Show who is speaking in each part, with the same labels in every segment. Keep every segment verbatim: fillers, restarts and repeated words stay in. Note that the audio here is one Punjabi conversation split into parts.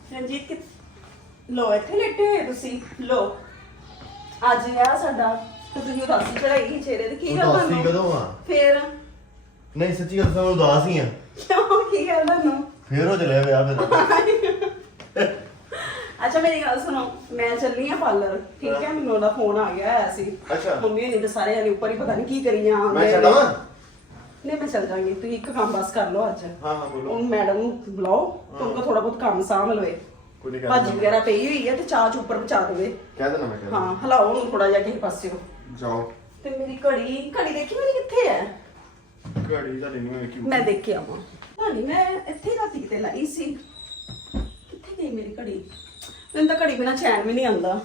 Speaker 1: ਰਣਜੀਤ ਕਿ ਲੋ ਇੱਥੇ ਲੇਟੇ ਹੋਏ ਤੁਸੀਂ ਲੋ ਅੱਜ ਵਿਆਹ ਸਾਡਾ ਤੇ ਤੁਸੀਂ ਉਦਾਸੀ ਚੜਾਈ ਸੀ ਚਿਹਰੇ ਤੇ ਕੀ ਗੱਲ
Speaker 2: ਉਦਾਸੀ
Speaker 1: ਤੁਹਾਨੂੰ
Speaker 2: ਕਦੋਂ ਆ?
Speaker 1: ਫੇਰ
Speaker 2: ਨਹੀਂ ਸੱਚੀ ਗੱਲ ਸਮਝ ਉਦਾਸ ਹੀ ਆ।
Speaker 1: ਕਿਉਂ ਕੀ ਗੱਲ ਤੁਹਾਨੂੰ
Speaker 2: ਫੇਰ ਹੋ ਚਲਿਆ ਵਿਆਹ ਫਿਰ।
Speaker 1: ਅੱਛਾ ਮੇਰੀ ਗੱਲ ਸੁਣੋ ਮੈਂ ਚੱਲੀ ਆ ਪਾਰਲਰ ਠੀਕ ਹੈ ਮੈਨੂੰ ਉਹਦਾ ਫੋਨ ਆ ਗਿਆ ਆਇਆ ਸੀ
Speaker 2: ਅੱਛਾ।
Speaker 1: ਮੰਮੀ ਨੇ ਤੇ ਸਾਰੇ ਜਣੇ ਉੱਪਰ ਹੀ ਪਤਾ ਨਹੀਂ ਕੀ ਕਰੀ ਜਾਂ
Speaker 2: ਮੈਂ ਛੱਡਾਂ?
Speaker 1: ਨਹੀਂ ਮੈਂ ਚੱਲ ਜਾਵਾਂਗੀ ਤੁਸੀਂ ਇੱਕ ਕੰਮ ਬਸ ਕਰ ਲਓ ਅੱਜ
Speaker 2: ਹਾਂ ਹਾਂ ਬੋਲੋ।
Speaker 1: ਉਹ ਮੈਡਮ ਨੂੰ ਬੁਲਾਓ ਤੁਹਾਨੂੰ ਥੋੜਾ ਬਹੁਤ ਕੰਮ ਸਾਂਭ ਲਵੇ
Speaker 2: ਕੋਈ ਨਹੀਂ
Speaker 1: ਭਾਜੀ ਵਗੈਰਾ ਪਈ ਹੋਈ ਹੈ ਤੇ ਚਾਹ ਚ ਉੱਪਰ ਪਹੁੰਚਾ ਦੇਵੇ
Speaker 2: ਕਹਿ ਦੇਣਾ ਮੈਂ ਕਹਿ
Speaker 1: ਹਾਂ ਹਲਾਓ ਉਹਨੂੰ ਥੋੜਾ ਜਿਹਾ ਕਿਸੇ ਪਾਸਿਓ
Speaker 2: ਜਾਓ।
Speaker 1: ਤੇ ਮੇਰੀ ਘੜੀ ਘੜੀ ਦੇਖੀ ਮੇਰੀ ਕਿੱਥੇ ਹੈ
Speaker 2: ਘੜੀ ਤਾਂ ਨਹੀਂ ਮੈਂ ਕਿਉਂ
Speaker 1: ਮੈਂ ਦੇਖ ਕੇ ਆਵਾਂ ਨਹੀਂ ਮੈਂ ਇੱਥੇ ਰਾਤੀ ਕਿਤੇ ਲਾਈ ਸੀ ਕਿੱਥੇ ਗਈ ਮੇਰੀ ਘੜੀ ਮੈਨੂੰ ਤਾਂ ਘੜੀ ਬਿਨਾ ਚੈਨ ਵੀ ਨਹੀਂ ਆਉਂਦਾ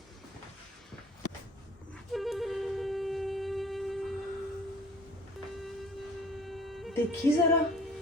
Speaker 1: ਦੇਖੀ ਜ਼ਰਾ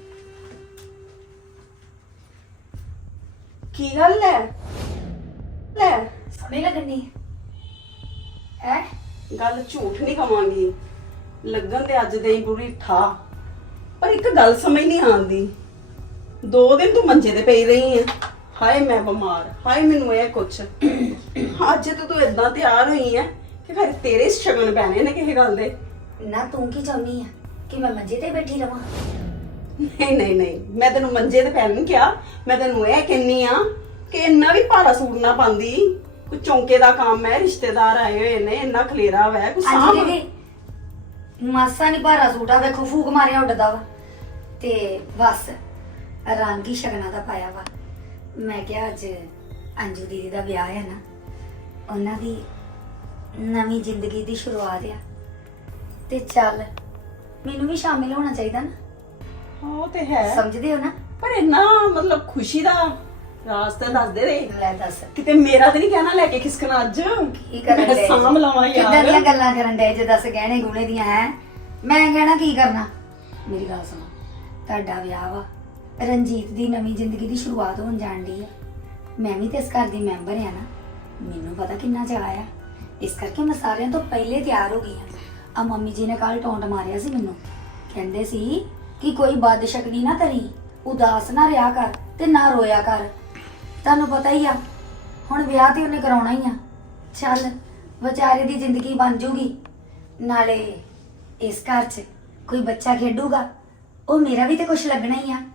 Speaker 1: ਕੀ ਗੱਲ ਹੈ ਲੈ
Speaker 3: ਸਮੇਂ ਲੱਗਣੀ ਹੈ
Speaker 1: ਗੱਲ ਝੂਠ ਨਹੀਂ ਕਵਾਂਗੀ ਲੱਗਣ ਤੇ ਅੱਜ ਦੇ ਹੀ ਬੁਰੀ ਠਾ ਪਰ ਇੱਕ ਗੱਲ ਸਮਝ ਨਹੀਂ ਆਉਂਦੀ ਦੋ ਦਿਨ ਤੂੰ ਮੰਜੇ ਤੇ ਪਈ ਰਹੀ ਹੈ ਹਾਏ ਮੈਂ ਬਿਮਾਰ ਹਾਏ ਮੈਨੂੰ ਇਹ ਕੁਛ ਅੱਜ ਤੇ ਤੂੰ ਇਦਾਂ ਤਿਆਰ ਹੋਈ ਹੈ ਕਿ ਫਿਰ ਤੇਰੇ ਸ਼ਗਨ ਪੈਣੇ ਨੇ ਕਿਸੇ ਗੱਲ ਦੇ
Speaker 3: ਨਾ ਤੂੰ ਕੀ ਚਾਹੁੰਦੀ ਆ ਕਿ ਮੈਂ ਮੰਜੇ ਤੇ ਬੈਠੀ ਰਵਾਂ
Speaker 1: ਨਹੀਂ ਨਹੀਂ ਨਹੀਂ ਮੈਂ ਤੈਨੂੰ ਮੰਜੇ ਤੇ ਪੈਣ ਨਹੀਂ ਕਿਹਾ ਮੈਂ ਤੈਨੂੰ ਇਹ ਕਹਿੰਨੀ ਆ ਕਿ ਇੰਨਾ ਵੀ ਭਾਰਾ ਸੂਟ ਨਾ ਪਾਉਂਦੀ ਕੋਈ ਚੌਂਕੇ ਦਾ ਕੰਮ ਹੈ ਰਿਸ਼ਤੇਦਾਰ ਆਏ ਹੋਏ ਨੇ ਇੰਨਾ ਖਲੇਰਾ ਵਾ ਕੁਛ
Speaker 3: ਹਾਂਜੀ
Speaker 1: ਸਾਂਭ
Speaker 3: ਦੀਦੀ ਮਾਸਾ ਨਹੀਂ ਭਾਰਾ ਸੂਟ ਆ ਵੇਖੋ ਫੂਕ ਮਾਰਿਆ ਉੱਡਦਾ ਵਾ ਤੇ ਬਸ ਰੰਗ ਹੀ ਸ਼ਗਨਾਂ ਦਾ ਪਾਇਆ ਵਾ ਮੈਂ ਕਿਹਾ ਅੱਜ ਅੰਜੂ ਦੀਦੀ ਦਾ ਵਿਆਹ ਹੈ ਨਾ ਉਹਨਾਂ ਦੀ ਨਵੀਂ ਜ਼ਿੰਦਗੀ ਦੀ ਸ਼ੁਰੂਆਤ ਆ ਤੇ ਚੱਲ ਮੈਨੂੰ ਵੀ ਸ਼ਾਮਿਲ ਹੋਣਾ ਚਾਹੀਦਾ ਨਾ
Speaker 1: ਉਹ ਤੇ ਹੈ
Speaker 3: ਸਮਝਦੇ ਹੋ ਨਾ
Speaker 1: ਪਰ ਇੰਨਾ ਮਤਲਬ ਖੁਸ਼ੀ ਦਾ ਰਾਸਤਾ ਦੱਸਦੇ ਦੇ
Speaker 3: ਲੈ ਦੱਸ
Speaker 1: ਕਿਤੇ ਮੇਰਾ ਤੇ ਨਹੀਂ ਕਹਿਣਾ ਲੈ ਕੇ ਖਿਸਕਣਾ ਅੱਜ
Speaker 3: ਕੀ ਕਰਨ
Speaker 1: ਮੈਂ
Speaker 3: ਦੇ
Speaker 1: ਸਾਂਭ ਲਵਾਂ
Speaker 3: ਕਿੱਦਾਂ ਦੀਆਂ
Speaker 1: ਯਾਰ
Speaker 3: ਗੱਲਾਂ ਕਰਨ ਦੇ ਜੇ ਦੱਸ ਗਹਿਣੇ ਗੁਣੇ ਦੀਆਂ ਹੈ ਮੈਂ ਕਹਿਣਾ ਕੀ ਕਰਨਾ ਮੇਰੀ ਗੱਲ ਸੁਣੋ ਤੁਹਾਡਾ ਵਿਆਹ ਵਾ ਰਣਜੀਤ ਦੀ ਨਵੀਂ ਜ਼ਿੰਦਗੀ ਦੀ ਸ਼ੁਰੂਆਤ ਹੋਣ ਜਾਣ ਦੀ ਹੈ ਮੈਂ ਵੀ ਤੇ ਇਸ ਘਰ ਦੀ ਮੈਂਬਰ ਆ ਨਾ ਮੈਨੂੰ ਪਤਾ ਕਿੰਨਾ ਚਾਅ ਆ ਇਸ ਕਰਕੇ ਮੈਂ ਸਾਰਿਆਂ ਤੋਂ ਪਹਿਲੇ ਤਿਆਰ ਹੋ ਗਈ ਆ ਆ ਮੰਮੀ ਜੀ ਨੇ ਕੱਲ ਟੌਂਟ ਮਾਰਿਆ ਸੀ ਮੈਨੂੰ ਕਹਿੰਦੇ ਸੀ ਕਿ ਕੋਈ ਬਦ ਸ਼ਕਨੀ ਨਾ ਤਰੀ ਉਦਾਸ ਨਾ ਰਿਹਾ ਕਰ ਤੇ ਨਾ ਰੋਇਆ ਕਰ ਤੁਹਾਨੂੰ ਪਤਾ ਹੀ ਆ ਹੁਣ ਵਿਆਹ ਤੇ ਉਹਨੇ ਕਰਾਉਣਾ ਹੀ ਆ ਚੱਲ ਵਿਚਾਰੇ ਦੀ ਜ਼ਿੰਦਗੀ ਬਣ ਜੂਗੀ ਨਾਲੇ ਇਸ ਘਰ 'ਚ ਕੋਈ ਬੱਚਾ ਖੇਡੂਗਾ ਉਹ ਮੇਰਾ ਵੀ ਤੇ ਕੁਝ ਲੱਗਣਾ ਹੀ ਆ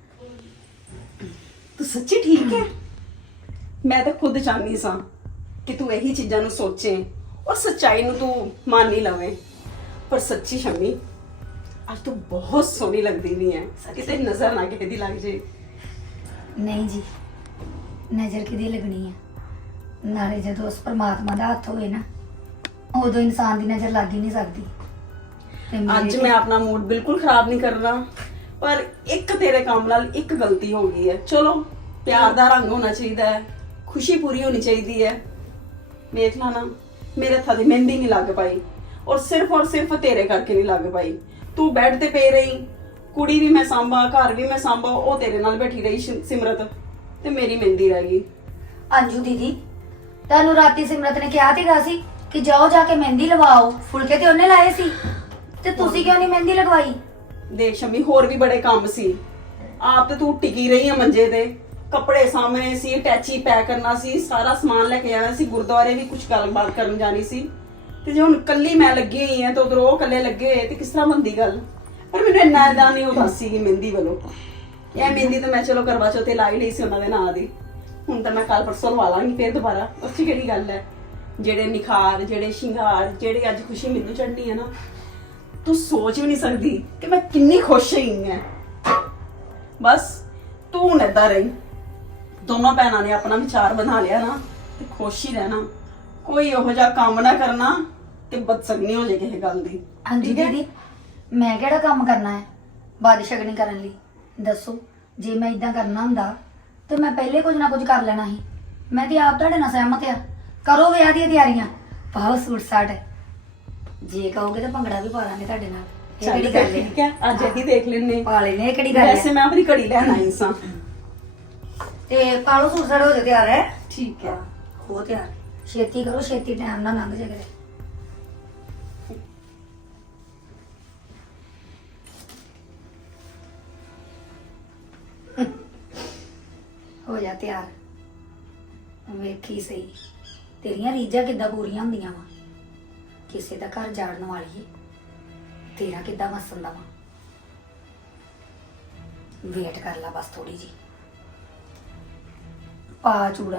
Speaker 1: ਤੂੰ ਸੱਚੀ ਠੀਕ ਹੈ ਮੈਂ ਤਾਂ ਖੁਦ ਚਾਹਨੀ ਸਾਂ ਕਿ ਤੂੰ ਇਹੀ ਚੀਜ਼ਾਂ ਨੂੰ ਸੋਚੇ ਔਰ ਸੱਚਾਈ ਨੂੰ ਤੂੰ ਮੰਨ ਹੀ ਲਵੇਂ ਪਰ ਸੱਚੀ ਸ਼ਮੀ ਅੱਜ ਤੂੰ ਬਹੁਤ ਸੋਹਣੀ ਲੱਗਦੀ ਵੀ ਹੈ ਕਿਤੇ ਨਜ਼ਰ ਨਾ ਕਿਸੇ ਦੀ ਲੱਗ ਜੇ
Speaker 3: ਨਹੀਂ ਜੀ ਨਜ਼ਰ ਕਿਹਦੀ ਲੱਗਣੀ ਆ ਨਾਲੇ ਜਦੋਂ ਉਸ ਪਰਮਾਤਮਾ ਦਾ ਹੱਥ ਹੋਵੇ ਨਾ ਉਦੋਂ ਇਨਸਾਨ ਦੀ ਨਜ਼ਰ ਲੱਗ ਹੀ ਨਹੀਂ ਸਕਦੀ ਤੇ ਮੇਰੇ
Speaker 1: ਅੱਜ
Speaker 3: ਤੇ-
Speaker 1: ਮੈਂ ਆਪਣਾ ਮੂਡ ਬਿਲਕੁਲ ਖਰਾਬ ਨਹੀਂ ਕਰਨਾ ਪਰ ਇੱਕ ਤੇਰੇ ਕੰਮ ਨਾਲ ਇੱਕ ਗਲਤੀ ਹੋ ਗਈ ਹੈ ਚਲੋ ਪਿਆਰ ਦਾ ਰੰਗ ਹੋਣਾ ਚਾਹੀਦਾ ਹੈ ਖੁਸ਼ੀ ਪੂਰੀ ਹੋਣੀ ਚਾਹੀਦੀ ਹੈ ਵੇਖ ਲਾ ਨਾ ਮੇਰੇ ਹੱਥਾਂ ਦੀ ਮਹਿੰਦੀ ਨਹੀਂ ਲੱਗ ਪਾਈ ਔਰ ਸਿਰਫ ਔਰ ਸਿਰਫ ਤੇਰੇ ਕਰਕੇ ਨਹੀਂ ਲੱਗ ਪਾਈ ਤੂੰ ਬੈੱਡ ਤੇ ਪਈ ਰਹੀ ਕੁੜੀ ਵੀ ਮੈਂ ਸਾਂਭਾ ਘਰ ਵੀ ਮੈਂ ਸਾਂਭਾ ਉਹ ਤੇਰੇ ਨਾਲ ਬੈਠੀ ਰਹੀ ਸਿ- ਸਿਮਰਤ ਤੇ ਮੇਰੀ ਮਹਿੰਦੀ ਰਹਿ ਗਈ
Speaker 3: ਅੰਜੂ ਦੀਦੀ ਤੁਹਾਨੂੰ ਰਾਤੀ ਸਿਮਰਤ ਨੇ ਕਿਹਾ ਤੀਗਾ ਸੀ ਕਿ ਜਾਓ ਜਾ ਕੇ ਮਹਿੰਦੀ ਲਵਾਓ ਫੁਲਕੇ ਤੇ ਉਹਨੇ ਲਾਏ ਸੀ ਤੇ ਤੁਸੀਂ ਕਿਉਂ ਨਹੀਂ ਮਹਿੰਦੀ ਲਗਵਾਈ
Speaker 1: ਦੇਖ ਸ਼ਮੀ ਹੋਰ ਵੀ ਬੜੇ ਕੰਮ ਸੀ ਆਪ ਤੇ ਤੂੰ ਟਿਕੀ ਰਹੀ ਆ ਮੰਜੇ ਤੇ ਕੱਪੜੇ ਸਾਹਮਣੇ ਸੀ ਅਟੈਚੀ ਪੈਕ ਕਰਨਾ ਸੀ ਸਾਰਾ ਸਮਾਨ ਲੈ ਕੇ ਆਣਾ ਸੀ ਗੁਰਦੁਆਰੇ ਵੀ ਕੁਝ ਗੱਲਬਾਤ ਕਰਨ ਜਾਣੀ ਸੀ ਤੇ ਜੇ ਹੁਣ ਕੱਲੀ ਮੈਂ ਲੱਗੀ ਹੋਈ ਆ ਤੇ ਉਧਰ ਉਹ ਕੱਲੇ ਲੱਗੇ ਹੋਏ ਤੇ ਕਿਸ ਤਰ੍ਹਾਂ ਬੰਦੀ ਗੱਲ ਪਰ ਮੈਨੂੰ ਇੰਨਾ ਇਦਾਂ ਨਹੀਂ ਉਦਾਸੀ ਗਈ ਮਹਿੰਦੀ ਵੱਲੋਂ ਇਹ ਮਹਿੰਦੀ ਤਾਂ ਮੈਂ ਚਲੋ ਕਰਵਾ ਚੌਥ ਤੇ ਲਾ ਹੀ ਲਈ ਸੀ ਉਹਨਾਂ ਦੇ ਨਾਂ ਦੀ ਹੁਣ ਤਾਂ ਮੈਂ ਕੱਲ ਪਰਸੋਂ ਲਵਾ ਲਾਂਗੀ ਫੇਰ ਦੁਬਾਰਾ ਉਸ 'ਚ ਕਿਹੜੀ ਗੱਲ ਹੈ ਜਿਹੜੇ ਨਿਖਾਰ ਜਿਹੜੇ ਸ਼ਿੰਗਾਰ ਜਿਹੜੇ ਅੱਜ ਖੁਸ਼ੀ ਮੈਨੂੰ ਚੜ੍ਹਨੀ ਹੈ ਨਾ ਤੂੰ ਸੋਚ ਵੀ ਨਹੀਂ ਸਕਦੀ ਕਿ ਮੈਂ ਕਿੰਨੀ ਖੁਸ਼ ਹੋਈ ਹਾਂ ਬਸ ਤੂੰ ਹੁਣ ਏਦਾਂ ਰਹੀ ਦੋਨੋਂ ਭੈਣਾਂ ਨੇ ਆਪਣਾ ਵਿਚਾਰ ਬਣਾ ਲਿਆ ਨਾ ਤੇ ਖੁਸ਼ ਹੀ ਰਹਿਣਾ ਕੋਈ ਉਹੋ ਜਿਹਾ ਕੰਮ ਨਾ ਕਰਨਾ ਕਿ ਬਦਸਗਨੀ ਹੋ ਜਾਏ ਕਿਸੇ ਗੱਲ ਦੀ
Speaker 3: ਹਾਂਜੀ
Speaker 1: ਠੀਕ ਹੈ?
Speaker 3: ਦੀਦੀ ਮੈਂ ਕਿਹੜਾ ਕੰਮ ਕਰਨਾ ਹੈ ਬਾਦਸ਼ਗਨੀ ਕਰਨ ਲਈ ਦੱਸੋ ਜੇ ਮੈਂ ਇਦਾਂ ਕਰਨਾ ਹੁੰਦਾ ਤੇ ਮੈਂ ਪਹਿਲੇ ਕੁਝ ਨਾ ਕੁਝ ਕਰ ਲੈਣਾ ਸੀ ਮੈਂ ਤੇ ਆਪ ਤੁਹਾਡੇ ਨਾਲ ਸਹਿਮਤ ਆ ਕਰੋ ਵਿਆਹ ਦੀਆਂ ਤਿਆਰੀਆਂ ਪਾਓ ਸੂਟ ਸਾਟ ਜੇ ਕਹੋਗੇ ਤਾਂ ਭੰਗੜਾ ਵੀ ਪਾ ਲਾਂਗੇ ਤੁਹਾਡੇ ਨਾਲ ਇਹ
Speaker 1: ਚੱਲ
Speaker 3: ਕਿਹੜੀ
Speaker 1: ਫਿਰ
Speaker 3: ਗੱਲ
Speaker 1: ਠੀਕ ਹੈ ਅੱਜ ਇਹੀ ਦੇਖ ਲੈਣੇ
Speaker 3: ਪਾ ਲੈਨੇ ਇਹ ਕਿਹੜੀ ਗੱਲ
Speaker 1: ਵੈਸੇ
Speaker 3: ਹੈ
Speaker 1: ਮੈਂ ਆਪਣੀ ਘੜੀ ਲੈਣ ਆਈ ਸਾਂ
Speaker 3: ਤੇ ਪਾਲੋ ਸੂਟ ਸਾਟ ਹੋ ਜਾ ਤਿਆਰ ਹੈ
Speaker 1: ਠੀਕ ਹੈ
Speaker 3: ਹੋ ਤਿਆਰ ਛੇਤੀ ਕਰੋ ਛੇਤੀ ਟਾਈਮ ਨਾਲ ਲੰਘ ਜਾ ਕਰੇ ਹੋ ਜਾ ਤਿਆਰ। ਵੇਖੀ ਸਹੀ ਤੇਰੀਆਂ ਰੀਝਾਂ ਕਿੱਦਾਂ ਪੂਰੀਆਂ ਹੁੰਦੀਆਂ ਵਾ। ਕਿਸੇ ਦਾ ਘਰ ਜਾੜਨ ਵਾਲੀ ਏ, ਤੇਰਾ ਕਿੱਦਾਂ ਵਸਣ ਦਾ ਵਾ। ਵੇਟ ਕਰ ਲਾ ਬਸ ਥੋੜੀ ਜੀ। ਪਾ ਚੂੜਾ।